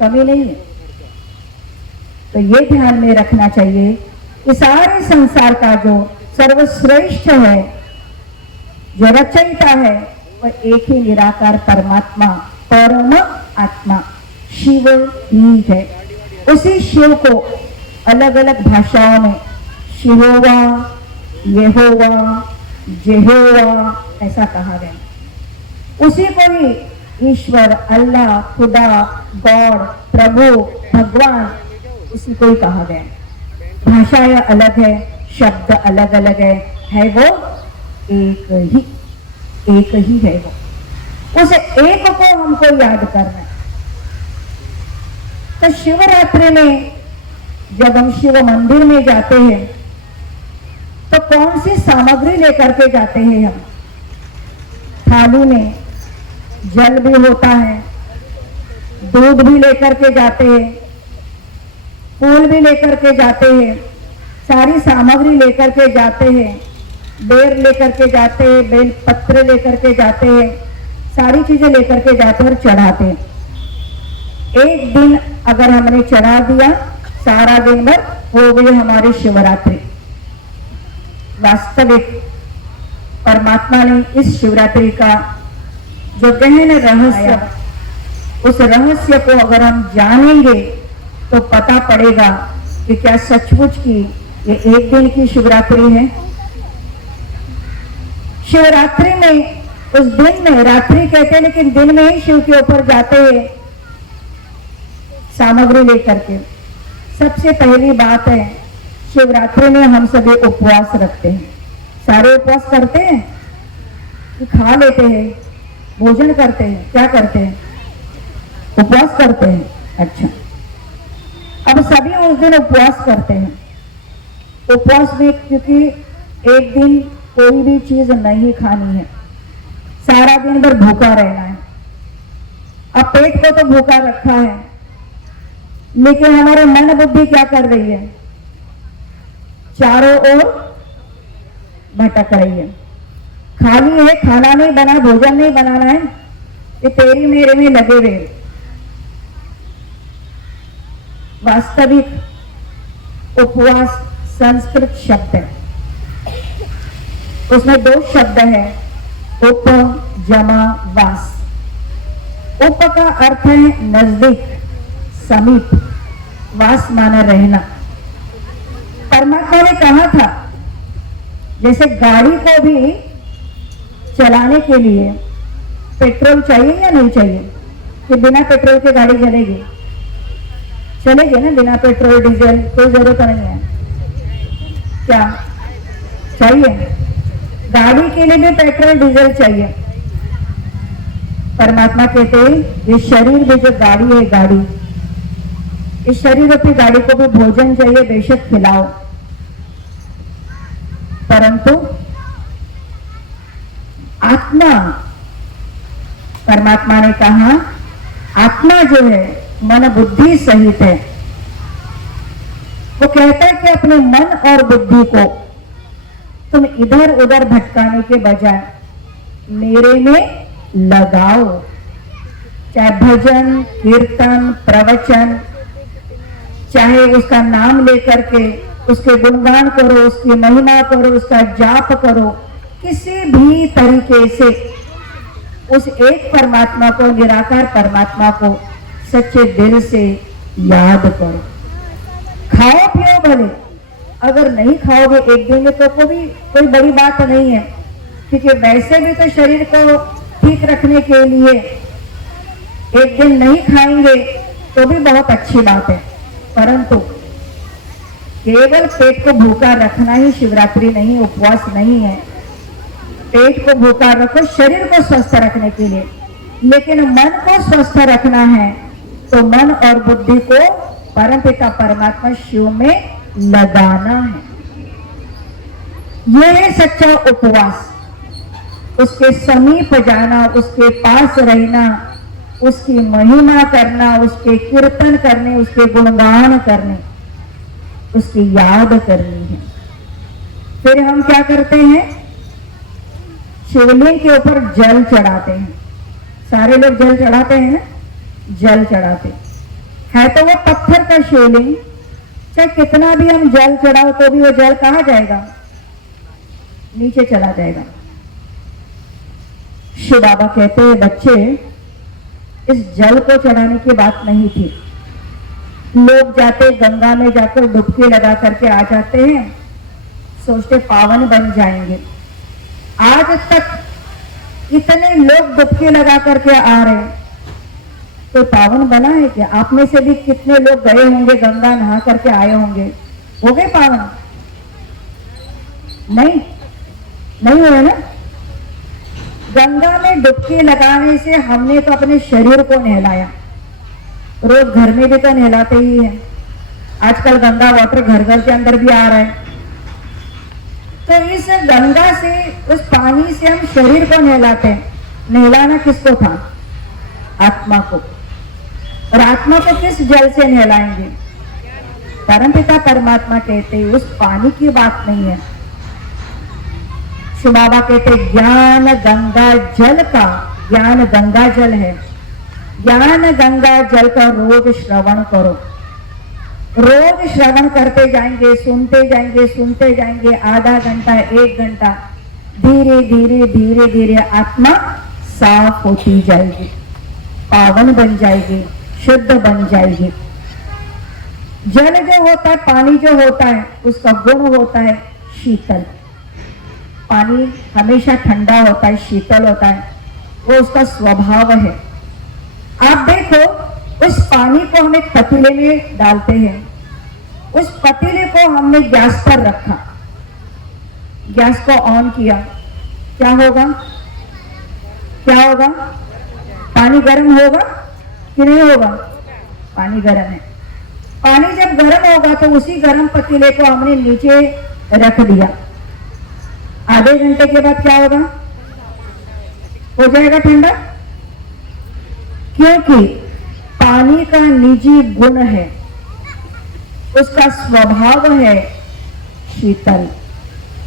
कमी नहीं है। तो ये ध्यान में रखना चाहिए कि सारे संसार का जो सर्वश्रेष्ठ है, जो रचयिता है, वह एक ही निराकार परमात्मा, परम आत्मा शिव ही है। उसी शिव को अलग अलग भाषाओं में शिवोवा, यहोवा, जेहोवा ऐसा कहा गया। उसी को ही ईश्वर, अल्लाह, खुदा, गॉड, प्रभु, भगवान, उसी को ही कहा गया। भाषाएं अलग है, शब्द अलग अलग है वो एक ही है वो। उस एक को हमको याद करना है। तो शिवरात्रि में जब हम शिव मंदिर में जाते हैं तो कौन सी सामग्री लेकर के जाते हैं हम? थाली में जल भी होता है, दूध भी लेकर के जाते हैं, फूल भी लेकर के जाते हैं, सारी सामग्री लेकर के जाते हैं, बेर लेकर के जाते हैं, बेल पत्र लेकर के जाते हैं, सारी चीजें लेकर के जाते हैं और चढ़ाते हैं। एक दिन अगर हमने चढ़ा दिया, सारा दिन भर हो गई हमारी शिवरात्रि। वास्तविक परमात्मा ने इस शिवरात्रि का जो गहन रहस्य, उस रहस्य को अगर हम जानेंगे तो पता पड़ेगा कि क्या सचमुच की ये एक दिन की शिवरात्रि है। शिवरात्रि में, उस दिन में, रात्रि कहते हैं लेकिन दिन में ही शिव के ऊपर जाते हैं सामग्री लेकर के। सबसे पहली बात है, शिवरात्रि में हम सभी उपवास रखते हैं। सारे उपवास करते हैं कि खा लेते हैं, भोजन करते हैं, क्या करते हैं? उपवास करते हैं। अच्छा, अब सभी उस दिन उपवास करते हैं। उपवास में क्योंकि एक दिन कोई भी चीज नहीं खानी है, सारा दिन भर भूखा रहना है। अब पेट को तो भूखा रखा है, लेकिन हमारे मन बुद्धि क्या कर रही है? चारों ओर भटक रही है। खाली है, खाना नहीं बना, भोजन नहीं बनाना है, ये तेरी मेरे में लगे हुए। वास्तविक उपवास संस्कृत शब्द है, उसमें दो शब्द है, उप जमा वास। उप का अर्थ है नजदीक, समीप, वास माना रहना। परमात्मा ने कहा था जैसे गाड़ी को भी चलाने के लिए पेट्रोल चाहिए या नहीं चाहिए? कि बिना पेट्रोल के गाड़ी चलेगी? चलेगी ना, बिना पेट्रोल डीजल कोई जरूरत नहीं है। क्या चाहिए? गाड़ी के लिए भी पेट्रोल डीजल चाहिए। परमात्मा कहते हैं ये शरीर भी जो गाड़ी है, गाड़ी, इस शरीर रूपी गाड़ी को भी भोजन चाहिए, बेशक खिलाओ, परंतु आत्मा, परमात्मा ने कहा आत्मा जो है मन बुद्धि सहित है। वो कहता है कि अपने मन और बुद्धि को तुम इधर उधर भटकाने के बजाय मेरे में लगाओ। चाहे भजन, कीर्तन, प्रवचन, चाहे उसका नाम लेकर के उसके गुणगान करो, उसकी महिमा करो, उसका जाप करो, किसी भी तरीके से उस एक परमात्मा को, निराकार परमात्मा को सच्चे दिल से याद करो। खाओ पियो भले, अगर नहीं खाओगे एक दिन में तो कोई बड़ी बात नहीं है, क्योंकि वैसे भी तो शरीर को ठीक रखने के लिए एक दिन नहीं खाएंगे तो भी बहुत अच्छी बात है। परंतु केवल पेट को भूखा रखना ही शिवरात्रि नहीं, उपवास नहीं है। पेट को भूखा रखो शरीर को स्वस्थ रखने के लिए, लेकिन मन को स्वस्थ रखना है तो मन और बुद्धि को परमपिता परमात्मा शिव में लगाना है। यह है सच्चा उपवास। उसके समीप जाना, उसके पास रहना, उसकी महिमा करना, उसके कीर्तन करने, उसके गुणगान करने, उसकी याद करनी है। फिर हम क्या करते हैं, शिवलिंग के ऊपर जल चढ़ाते हैं। सारे लोग जल चढ़ाते हैं ना, जल चढ़ाते है तो वो पत्थर का शिवलिंग, चाहे कितना भी हम जल चढ़ाओ तो भी वो जल कहां जाएगा, नीचे चला जाएगा। शिव बाबा कहते हैं बच्चे, इस जल को चढ़ाने की बात नहीं थी। लोग जाते गंगा में जाकर डुबकी लगा करके आ जाते हैं, सोचते पावन बन जाएंगे। आज तक इतने लोग डुबकी लगा करके आ रहे हैं, तो पावन बना है क्या? आप में से भी कितने लोग गए होंगे गंगा, नहा करके आए होंगे, हो गए पावन? नहीं हुए ना। गंगा में डुबकी लगाने से हमने तो अपने शरीर को नहलाया, रोज घर में भी तो नहलाते ही है। आजकल गंगा वाटर घर घर के अंदर भी आ रहा है। तो इस गंगा से, उस पानी से हम शरीर को नहलाते हैं। नहलाना किसको था? आत्मा को। और आत्मा को किस जल से नहलाएंगे? परमपिता परमात्मा कहते हैं उस पानी की बात नहीं है। शिव बाबा कहते ज्ञान गंगा जल का, ज्ञान गंगा जल है, ज्ञान गंगा जल का रोज श्रवण करो। रोज श्रवण करते जाएंगे, सुनते जाएंगे, आधा घंटा, 1 घंटा, धीरे धीरे धीरे धीरे आत्मा साफ होती जाएगी, पावन बन जाएगी, शुद्ध बन जाएगी। जल जो होता है, पानी जो होता है, उसका गुण होता है शीतल। पानी हमेशा ठंडा होता है, शीतल होता है, वो उसका स्वभाव है। आप देखो, उस पानी को हम एक पतीले में डालते हैं, उस पतीले को हमने गैस पर रखा, गैस को ऑन किया, क्या होगा? पानी गर्म होगा कि नहीं होगा? पानी गर्म है। पानी जब गर्म होगा तो उसी गर्म पतीले को हमने नीचे रख दिया। आधे घंटे के बाद क्या होगा? हो जाएगा ठंडा, क्योंकि पानी का निजी गुण है, उसका स्वभाव है शीतल,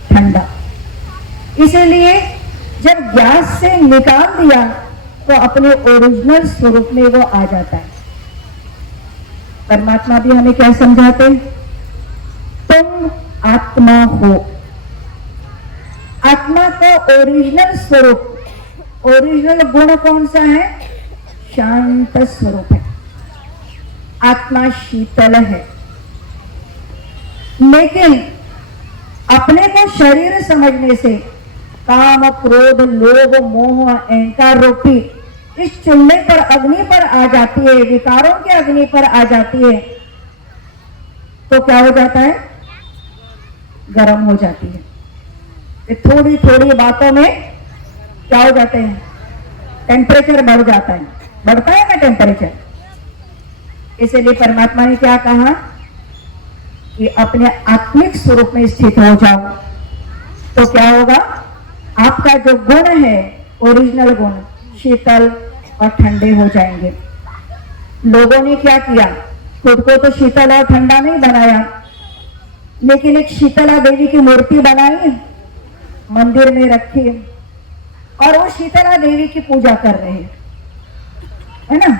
ठंडा। इसलिए जब गैस से निकाल दिया तो अपने ओरिजिनल स्वरूप में वो आ जाता है। परमात्मा भी हमें क्या समझाते? तुम आत्मा हो। आत्मा का ओरिजिनल स्वरूप, ओरिजिनल गुण कौन सा है? शांत स्वरूप है। आत्मा शीतल है। लेकिन अपने को शरीर समझने से काम, क्रोध, लोभ, मोह, अहंकार रूपी इस चूल्हे पर, अग्नि पर आ जाती है, विकारों के अग्नि पर आ जाती है, तो क्या हो जाता है? गर्म हो जाती है। थोड़ी थोड़ी बातों में क्या हो जाते हैं? टेम्परेचर बढ़ जाता है, बढ़ता है ना टेम्परेचर। इसलिए परमात्मा ने क्या कहा कि अपने आत्मिक स्वरूप में स्थित हो जाओ, तो क्या होगा? आपका जो गुण है, ओरिजिनल गुण, शीतल और ठंडे हो जाएंगे। लोगों ने क्या किया? खुद को तो शीतल और ठंडा नहीं बनाया, लेकिन एक शीतला देवी की मूर्ति बनाई, मंदिर में रखी, और वो शीतला देवी की पूजा कर रहे हैं, है ना।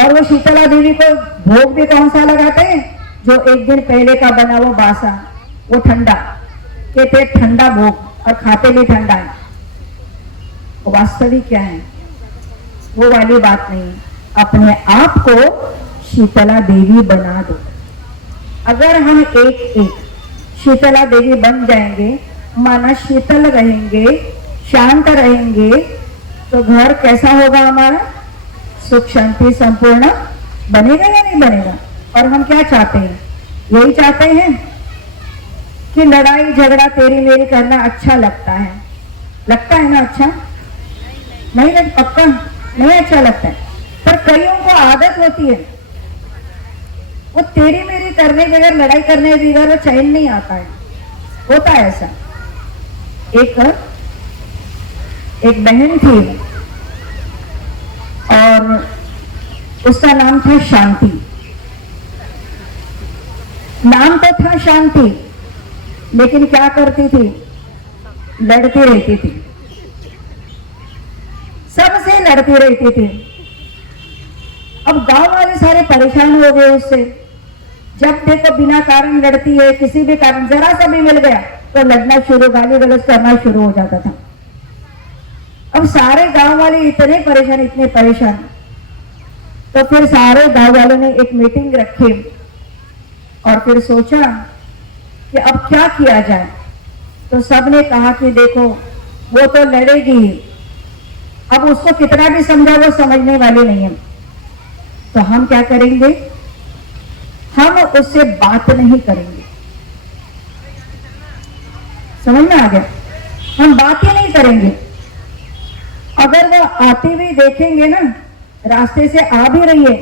और वो शीतला देवी को भोग भी कौन सा लगाते हैं? जो एक दिन पहले का बना वो बासा, वो ठंडा, कहते ठंडा भोग, और खाते भी ठंडा है। वास्तविक क्या है? वो वाली बात नहीं। अपने आप को शीतला देवी बना दो। अगर हम एक एक शीतला देवी बन जाएंगे, माना शीतल रहेंगे, शांत रहेंगे, तो घर कैसा होगा हमारा? सुख शांति संपूर्ण बनेगा या नहीं बनेगा? और हम क्या चाहते हैं? यही चाहते हैं कि लड़ाई झगड़ा तेरी मेरी करना अच्छा लगता है। लगता है ना अच्छा? नहीं लग, पक्का नहीं अच्छा लगता है। पर कईयों को आदत होती है, वो तेरी मेरी करने के बगैर, लड़ाई करने के बगैर वो चैन नहीं आता है। होता है ऐसा। एक बहन थी और उसका नाम था शांति। नाम तो था शांति, लेकिन क्या करती थी? लड़ती रहती थी, सबसे लड़ती रहती थी। अब गांव वाले सारे परेशान हो गए उससे। जब देखो बिना कारण लड़ती है, किसी भी कारण जरा सा भी मिल गया तो लड़ना शुरू, गाली गलौज करना शुरू हो जाता था। अब सारे गांव वाले इतने परेशान, तो फिर सारे गांव वालों ने एक मीटिंग रखी और फिर सोचा कि अब क्या किया जाए। तो सबने कहा कि देखो वो तो लड़ेगी, अब उसको कितना भी समझा वो समझने वाली नहीं है, तो हम क्या करेंगे? हम उससे बात नहीं करेंगे। समझ में आ गया? हम बात ही नहीं करेंगे। अगर वो आती हुई देखेंगे ना, रास्ते से आ भी रही है,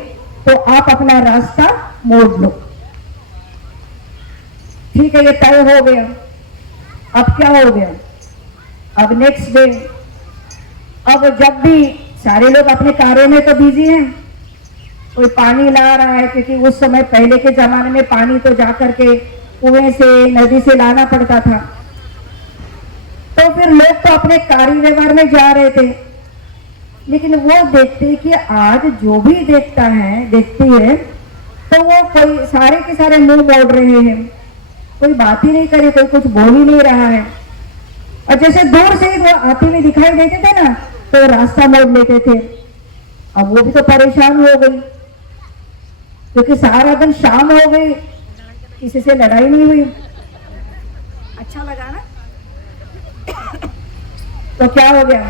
तो आप अपना रास्ता मोड़ लो। ठीक है, ये तय हो गया। अब क्या हो गया? अब नेक्स्ट डे, अब जब भी सारे लोग अपने कार्यों में तो बिजी हैं, कोई पानी ला रहा है, क्योंकि उस समय पहले के जमाने में पानी तो जाकर के कुएं से, नदी से लाना पड़ता था। तो फिर लोग तो अपने कार्य व्यवहार में जा रहे थे, लेकिन वो देखते कि आज जो भी देखती है, तो वो कोई सारे के सारे मुंह मोड़ रहे हैं, कोई बात ही नहीं करे, कोई कुछ बोल ही नहीं रहा है। और जैसे दूर से ही वो आते हुए दिखाई देते थे ना, तो रास्ता मोड़ लेते थे। अब वो भी तो परेशान हो गई, क्योंकि सारा दिन शाम हो गई, किसी से लड़ाई नहीं हुई। अच्छा लगा ना? तो क्या हो गया?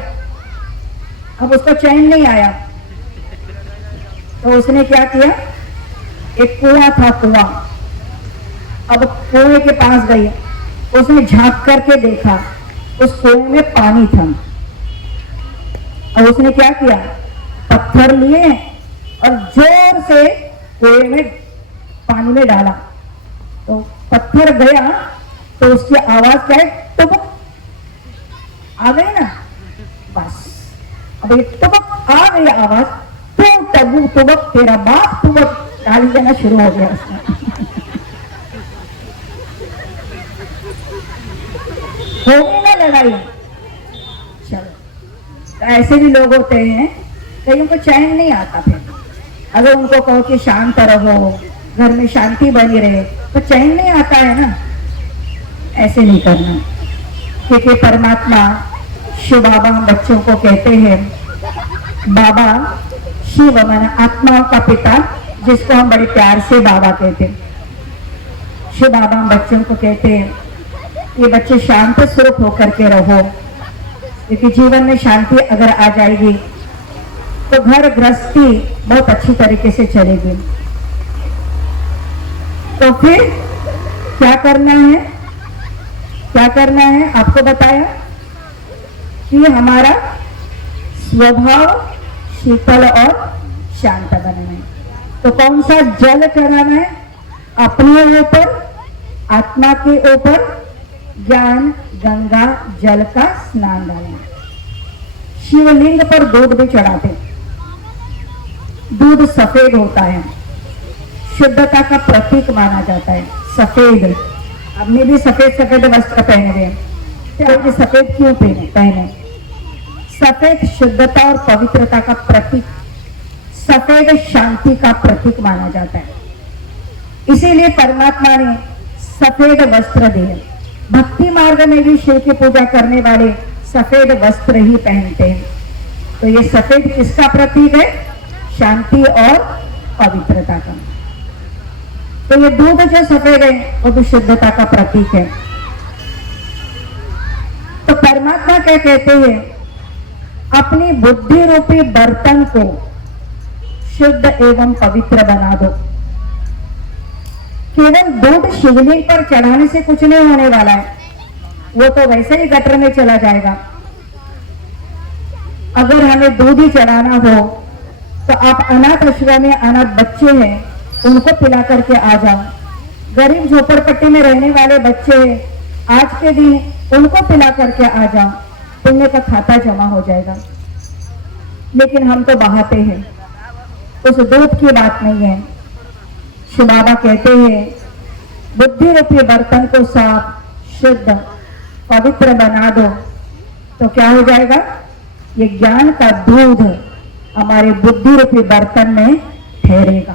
अब उसको चैन नहीं आया, तो उसने क्या किया? एक कुआं था, कुआं। अब कुएं के पास गई, उसने झांक करके देखा, उस कुएं में पानी था। और उसने क्या किया? पत्थर लिए और जोर से कुएं में पानी में डाला। तो पत्थर गया तो उसकी आवाज क्या है? टुबक आ गई ना, बस। अब ये टुबक आ गई आवाज, तो टबू टुबक तेरा बाप टुबक, गाली देना शुरू हो गया उसने। हो गई ना लड़ाई? चलो, तो ऐसे भी लोग होते हैं, कईयों को चैन नहीं आता। फिर अगर उनको कहो कि शांत रहो, घर में शांति बनी रहे, तो चैन नहीं आता है ना। ऐसे नहीं करना, क्योंकि परमात्मा शिव बाबा हम बच्चों को कहते हैं, बाबा शिव माना आत्माओं का पिता, जिसको हम बड़े प्यार से बाबा कहते हैं। शिव बाबा हम बच्चों को कहते हैं ये बच्चे शांत स्वरूप होकर के रहो, क्योंकि जीवन में शांति अगर आ जाएगी तो घर गृहस्थी बहुत अच्छी तरीके से चलेगी। तो फिर क्या करना है? क्या करना है? आपको बताया कि हमारा स्वभाव शीतल और शांत बनाना है। तो कौन सा जल चढ़ाना है? अपने ऊपर, आत्मा के ऊपर ज्ञान गंगा जल का स्नान डालना। शिवलिंग पर दूध भी चढ़ाते। दूध सफेद होता है, शुद्धता का प्रतीक माना जाता है। सफेद, हमने भी सफेद सफेद वस्त्र पहने हुए, तो सफेद क्यों पहने? सफेद शुद्धता और पवित्रता का प्रतीक, सफेद शांति का प्रतीक माना जाता है। इसीलिए परमात्मा ने सफेद वस्त्र दिए। भक्ति मार्ग में भी शिव की पूजा करने वाले सफेद वस्त्र ही पहनते हैं। तो ये सफेद किसका प्रतीक है? शांति और पवित्रता का। तो ये दूध जो सफेद है वो भी शुद्धता का प्रतीक है। तो परमात्मा क्या कहते हैं, अपनी बुद्धि रूपी बर्तन को शुद्ध एवं पवित्र बना दो। केवल दूध शिवलिंग पर चढ़ाने से कुछ नहीं होने वाला है, वो तो वैसे ही गटर में चला जाएगा। अगर हमें दूध ही चढ़ाना हो तो आप अनाथ आश्रम में अनाथ बच्चे हैं, उनको पिला करके आ जाओ। गरीब झोपड़पट्टी में रहने वाले बच्चे आज के दिन उनको पिला करके आ जाओ, पुण्य का खाता जमा हो जाएगा। लेकिन हम तो बहाते हैं, उस दूध की बात नहीं है। शिव बाबा कहते हैं बुद्धि रूपी बर्तन को साफ शुद्ध पवित्र बना दो तो क्या हो जाएगा, ये ज्ञान का दूध हमारे बुद्धि रूपी बर्तन में ठहरेगा।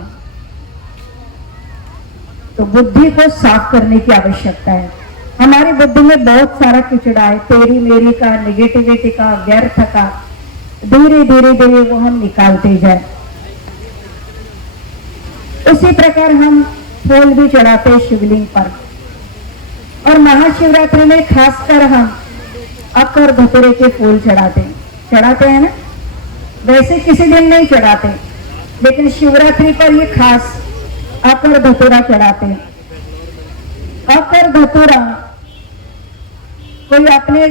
तो बुद्धि को साफ करने की आवश्यकता है। हमारी बुद्धि में बहुत सारा किचड़ा है, तेरी मेरी का, निगेटिविटी का, व्यर्थ का, धीरे धीरे धीरे वो हम निकालते जाए। उसी प्रकार हम फूल भी चढ़ाते हैं शिवलिंग पर, और महाशिवरात्रि में खासकर हम अकर धतूरे के फूल चढ़ाते हैं ना। वैसे किसी दिन नहीं चढ़ाते, लेकिन शिवरात्रि पर ये खास अकर धतूरा चढ़ाते हैं। अकर धतूरा कोई अपने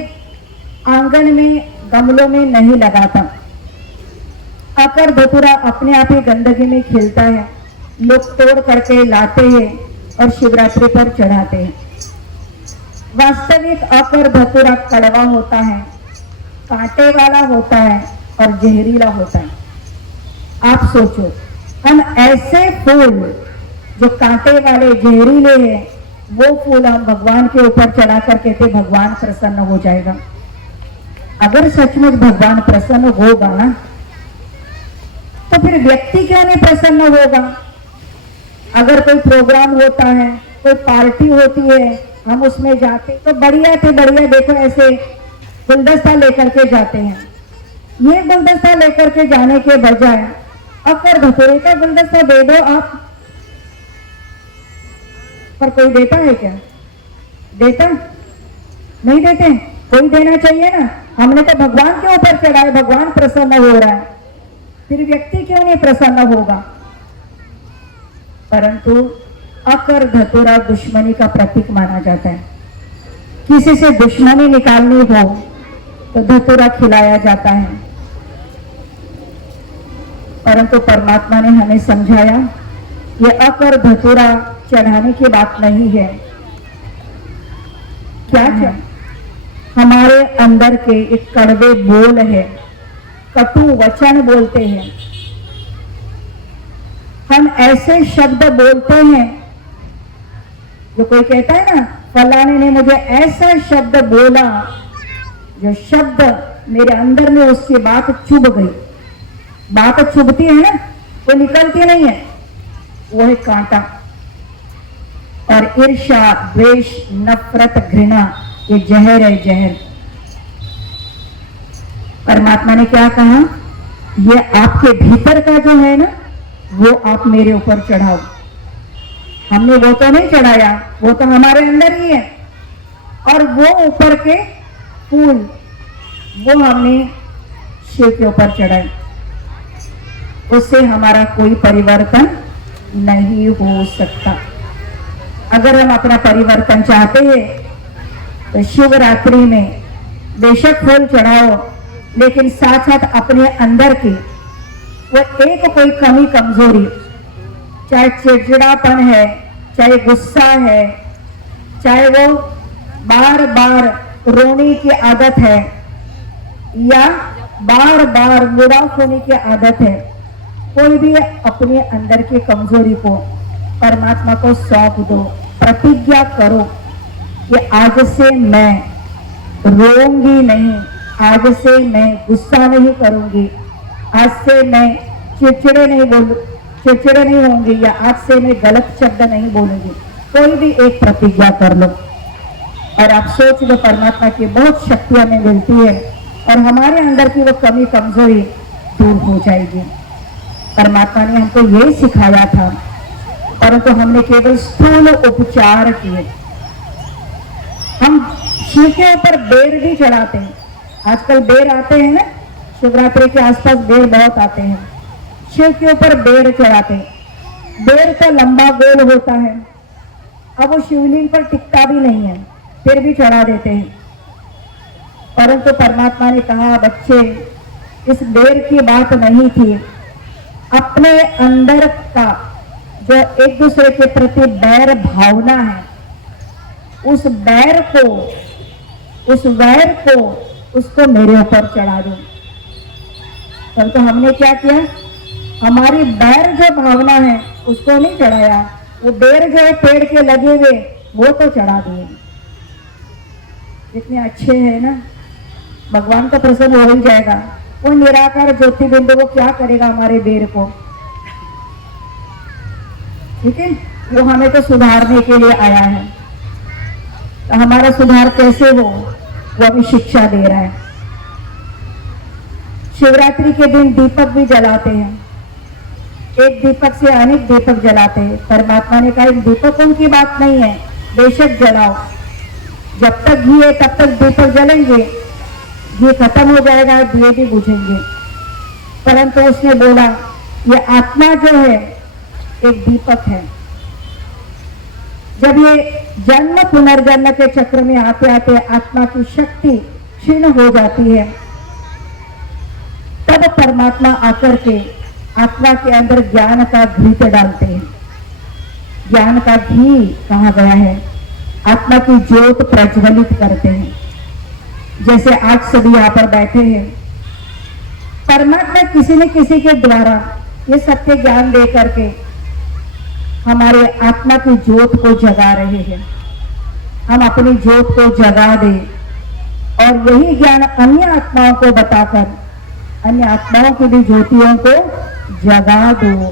आंगन में गमलों में नहीं लगाता। अकर धतूरा अपने आप ही गंदगी में खिलता है, लोग तोड़ करके लाते हैं और शिवरात्रि पर चढ़ाते हैं। वास्तविक अकर धतूरा कड़वा होता है, कांटे वाला होता है और जहरीला होता है। आप सोचो, हम ऐसे फूल जो कांटे वाले जहरीले हैं, वो फूल हम भगवान के ऊपर चढ़ा कर कहते भगवान प्रसन्न हो जाएगा। अगर सचमुच भगवान प्रसन्न होगा ना, तो फिर व्यक्ति क्यों नहीं प्रसन्न होगा। अगर कोई प्रोग्राम होता है, कोई पार्टी होती है, हम उसमें जाते तो बढ़िया थे बढ़िया, देखो ऐसे गुलदस्ता लेकर के जाते हैं। ये गुलदस्ता लेकर के जाने के बजाय अकर धतूरे का गुलदस्ता दे दो आप। पर कोई देता है क्या? देता नहीं देते। कोई देना चाहिए ना। हमने तो भगवान के ऊपर चढ़ाए, भगवान प्रसन्न हो रहा है, फिर व्यक्ति क्यों नहीं प्रसन्न होगा। परंतु अकर धतूरा दुश्मनी का प्रतीक माना जाता है। किसी से दुश्मनी निकालनी हो तो धतूरा खिलाया जाता है। परंतु परमात्मा ने हमें समझाया ये अकर धतूरा चढ़ाने की बात नहीं है। क्या है? हमारे अंदर के एक कड़वे बोल है, कटु वचन बोलते हैं। हम ऐसे शब्द बोलते हैं जो कोई कहता है ना, फलाने ने मुझे ऐसा शब्द बोला, जो शब्द मेरे अंदर में उसकी बात चुभ गई। बात चुभती है ना, वो निकलती नहीं है, वो है कांटा। और ईर्ष्या, द्वेष, नफरत, घृणा, ये जहर है, जहर। परमात्मा ने क्या कहा, ये आपके भीतर का जो है ना, वो आप मेरे ऊपर चढ़ाओ। हमने वो तो नहीं चढ़ाया, वो तो हमारे अंदर ही है। और वो ऊपर के फूल वो हमने शिव के ऊपर चढ़ाए। उससे हमारा कोई परिवर्तन नहीं हो सकता। अगर हम अपना परिवर्तन चाहते हैं तो शिवरात्रि में बेशक फूल चढ़ाओ, लेकिन साथ साथ अपने अंदर की वो एक कोई कमी कमजोरी, चाहे चिड़चिड़ापन है, चाहे गुस्सा है, चाहे वो बार बार रोने की आदत है, या बार बार मुड़ाफ होने की आदत है, कोई भी अपने अंदर की कमजोरी को परमात्मा को सौंप दो। प्रतिज्ञा करो कि आज से मैं रोऊंगी नहीं, आज से मैं गुस्सा नहीं करूंगी, आज से मैं चिड़चिड़े नहीं होंगी, या आज से मैं गलत शब्द नहीं बोलूंगी। कोई भी एक प्रतिज्ञा कर लो और आप सोच लो, परमात्मा की बहुत शक्ति हमें मिलती है और हमारे अंदर की वो कमी कमजोरी दूर हो जाएगी। परमात्मा ने हमको यही सिखाया था परंतु हमने केवल स्थूल उपचार किए। हम शिव के ऊपर बेर भी चढ़ाते हैं। आजकल बेर आते हैं ना, शिवरात्रि के आसपास बेर बहुत आते हैं। शिव के ऊपर बेर चढ़ाते हैं। बेर का लंबा गोल होता है। अब वो शिवलिंग पर टिकता भी नहीं है, फिर भी चढ़ा देते हैं। परंतु परमात्मा ने कहा, बच्चे, इस बेर की बात नहीं थी। अपने अंदर का जो एक दूसरे के प्रति बैर भावना है, उस बैर को, उस वैर को, उसको मेरे ऊपर चढ़ा दो। परंतु हमने क्या किया, हमारी बैर जो भावना है उसको नहीं चढ़ाया, वो बेर जो है पेड़ के लगे हुए वो तो चढ़ा दिए। इतने अच्छे हैं ना, भगवान का प्रसन्न हो ही जाएगा। वो निराकार ज्योति बिंदु वो क्या करेगा हमारे बेर को, ठीक है। वो हमें तो सुधारने के लिए आया है, तो हमारा सुधार कैसे हो वो अभी शिक्षा दे रहा है। शिवरात्रि के दिन दीपक भी जलाते हैं। एक दीपक से अनेक दीपक जलाते हैं। परमात्मा ने कहा, एक दीपकों की बात नहीं है, बेशक जलाओ। जब तक घी है तब तक दीपक जलेंगे, घी खत्म हो जाएगा, दिए भी बुझेंगे। परंतु उसने बोला, ये आत्मा जो है एक दीपक है। जब ये जन्म पुनर्जन्म के चक्र में आते आते आत्मा की शक्ति क्षीण हो जाती है, तब परमात्मा आकर के आत्मा के अंदर ज्ञान का घृत डालते हैं। ज्ञान का घी कहा गया है, आत्मा की ज्योत प्रज्वलित करते हैं। जैसे आज सभी यहाँ पर बैठे हैं, परमात्मा किसी न किसी के द्वारा ये सत्य ज्ञान दे करके हमारे आत्मा की ज्योत को जगा रहे हैं। हम अपनी ज्योत को जगा दें और यही ज्ञान अन्य आत्माओं को बताकर अन्य आत्माओं की भी ज्योतियों को जगा दो,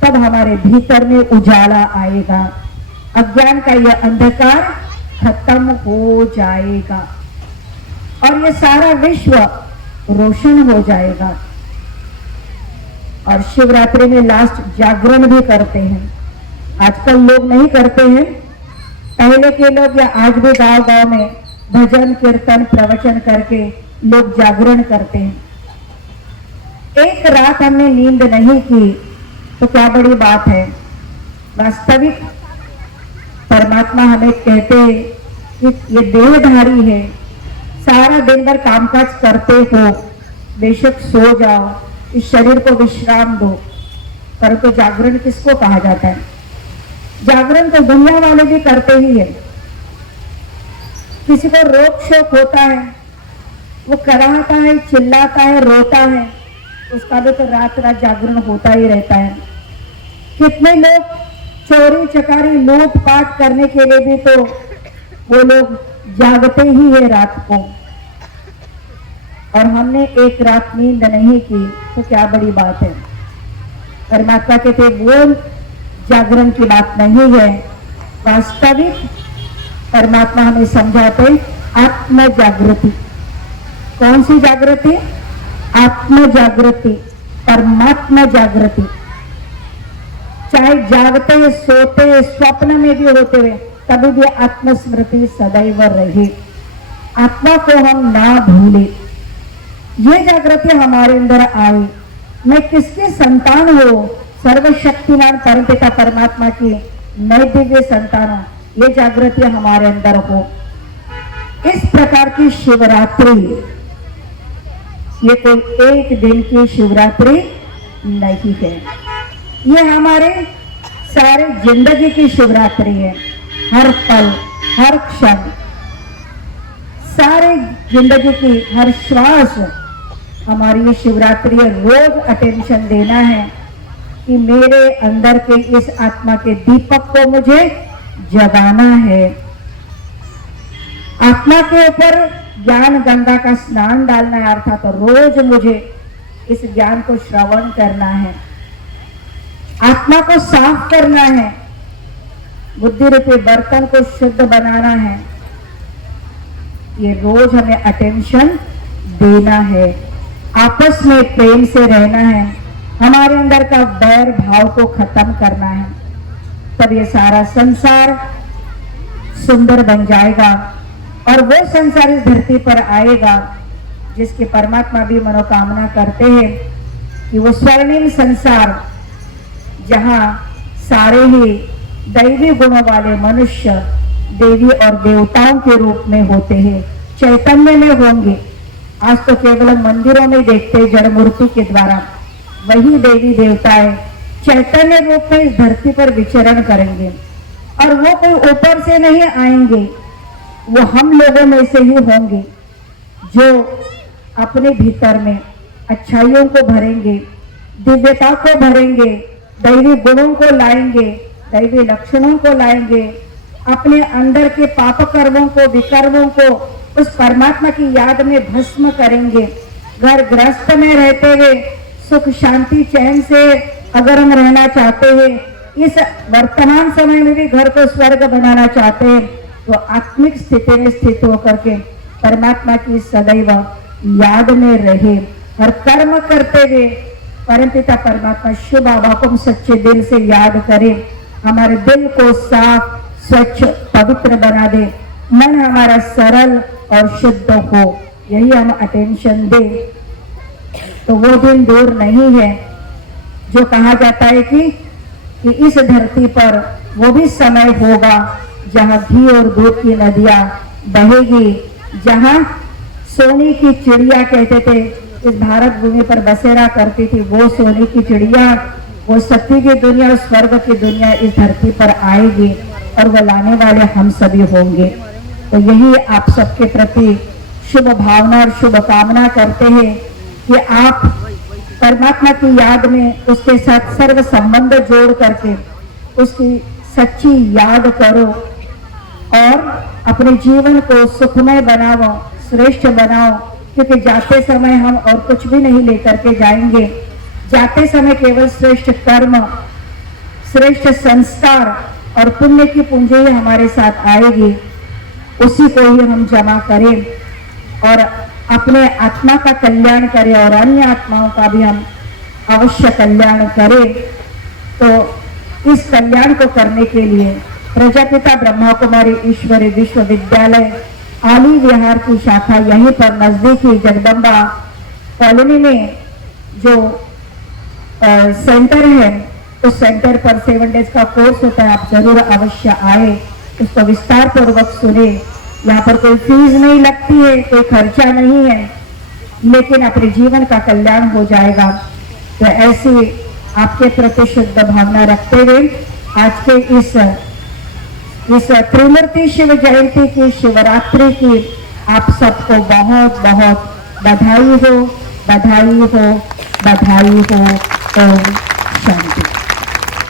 तब हमारे भीतर में उजाला आएगा। अज्ञान का यह अंधकार खत्म हो जाएगा और ये सारा विश्व रोशन हो जाएगा। और शिवरात्रि में लास्ट जागरण भी करते हैं। आजकल लोग नहीं करते हैं, पहले के लोग या आज भी गांव गांव में भजन कीर्तन प्रवचन करके लोग जागरण करते हैं। एक रात हमने नींद नहीं की तो क्या बड़ी बात है। वास्तविक परमात्मा हमें कहते हैं कि ये देहधारी है, सारा दिन भर कामकाज करते हो, बेशक सो जाओ, इस शरीर को विश्राम दो। परंतु जागरण किसको कहा जाता है? जागरण तो दुनिया वाले भी करते ही है। किसी को रोग शोक होता है, वो कराहता है, चिल्लाता है, रोता है, उसका भी तो रात रात जागरण होता ही रहता है। कितने लोग चोरी चकारी लूट पाट करने के लिए भी तो वो लोग जागते ही है रात को। और हमने एक रात नींद नहीं की तो क्या बड़ी बात है। परमात्मा कहते वो जागरण की बात नहीं है। वास्तविक परमात्मा हमें समझाते आत्म जागृति। कौन सी जागृति? आत्म जागृति, परमात्मा जागृति। चाहे जागते सोते स्वप्न में भी होते हुए तभी भी आत्मस्मृति सदैव रहे, आत्मा को हम ना भूले, ये जागृति हमारे अंदर आए। मैं किसकी संतान हो? सर्वशक्तिमान परमपिता परमात्मा की मैं दिव्य संतान हूं, ये जागृति हमारे अंदर हो। इस प्रकार की शिवरात्रि, ये कोई एक दिन की शिवरात्रि नहीं है, ये हमारे सारे जिंदगी की शिवरात्रि है। हर पल, हर क्षण, सारे जिंदगी की हर श्वास हमारी ये शिवरात्रि है। रोज अटेंशन देना है कि मेरे अंदर के इस आत्मा के दीपक को मुझे जगाना है। आत्मा के ऊपर ज्ञान गंगा का स्नान डालना है, अर्थात तो रोज मुझे इस ज्ञान को श्रवण करना है, आत्मा को साफ करना है, बुद्धि रूपी बर्तन को शुद्ध बनाना है। ये रोज हमें अटेंशन देना है, आपस में प्रेम से रहना है, हमारे अंदर का बैर भाव को खत्म करना है। तब ये सारा संसार सुंदर बन जाएगा और वो संसार इस धरती पर आएगा जिसकी परमात्मा भी मनोकामना करते हैं कि वो स्वर्णिम संसार जहां सारे ही दैवी गुणों वाले मनुष्य देवी और देवताओं के रूप में होते हैं, चैतन्य में होंगे। आज तो केवल मंदिरों में देखते हैं जड़ मूर्ति के द्वारा, वही देवी देवताएं चैतन्य रूप में इस धरती पर विचरण करेंगे और वो कोई ऊपर से नहीं आएंगे, वो हम लोगों में से ही होंगे जो अपने भीतर में अच्छाइयों को भरेंगे, दिव्यता को भरेंगे, दैवी गुणों को लाएंगे, दैवी लक्षणों को लाएंगे, अपने अंदर के पाप कर्मों को विकर्मों को उस परमात्मा की याद में भस्म करेंगे। घर गृहस्थ में रहते हुए सुख शांति चैन से अगर हम रहना चाहते हैं, इस वर्तमान समय में भी घर को स्वर्ग बनाना चाहते हैं, तो आत्मिक स्थिति में स्थित होकर के परमात्मा की सदैव याद में रहे, हर कर्म करते हुए परमपिता परमात्मा शुभ हुक्म सच्चे दिल से याद करे, हमारे दिल को साफ स्वच्छ पवित्र बना दे, मन हमारा सरल और शुद्ध हो, यही हम अटेंशन दे। तो वो दिन दूर नहीं है जो कहा जाता है कि इस धरती पर वो भी समय होगा जहां घी और दूध की नदियां बहेगी, जहां सोने की चिड़िया कहते थे इस भारत भूमि पर बसेरा करती थी, वो सोने की चिड़िया, वो सत्य की दुनिया और स्वर्ग की दुनिया इस धरती पर आएगी और वो लाने वाले हम सभी होंगे। तो यही आप सबके प्रति शुभ भावना और शुभ कामना करते हैं कि आप परमात्मा की याद में उसके साथ सर्व संबंध जोड़ करके उसकी सच्ची याद करो और अपने जीवन को सुखमय बनाओ, श्रेष्ठ बनाओ, क्योंकि जाते समय हम और कुछ भी नहीं लेकर के जाएंगे। जाते समय केवल श्रेष्ठ कर्म, श्रेष्ठ संस्कार और पुण्य की पूंजी ही हमारे साथ आएगी, उसी को ही हम जमा करें और अपने आत्मा का कल्याण करें और अन्य आत्माओं का भी हम अवश्य कल्याण करें। तो इस कल्याण को करने के लिए प्रजापिता ब्रह्मा कुमारी ईश्वरी विश्वविद्यालय आली विहार की शाखा यहीं पर नजदीकी जगदम्बा कॉलोनी में जो सेंटर है, उस सेंटर पर 7 डेज का कोर्स होता है, आप जरूर अवश्य आए, उसको विस्तार पूर्वक सुने। यहाँ पर कोई फीस नहीं लगती है, कोई खर्चा नहीं है, लेकिन अपने जीवन का कल्याण हो जाएगा। तो ऐसी आपके प्रति शुद्ध भावना रखते हुए आज के इस त्रिमूर्ति शिव जयंती की, शिवरात्रि की आप सबको बहुत बहुत बधाई हो, बधाई हो, बधाई हो।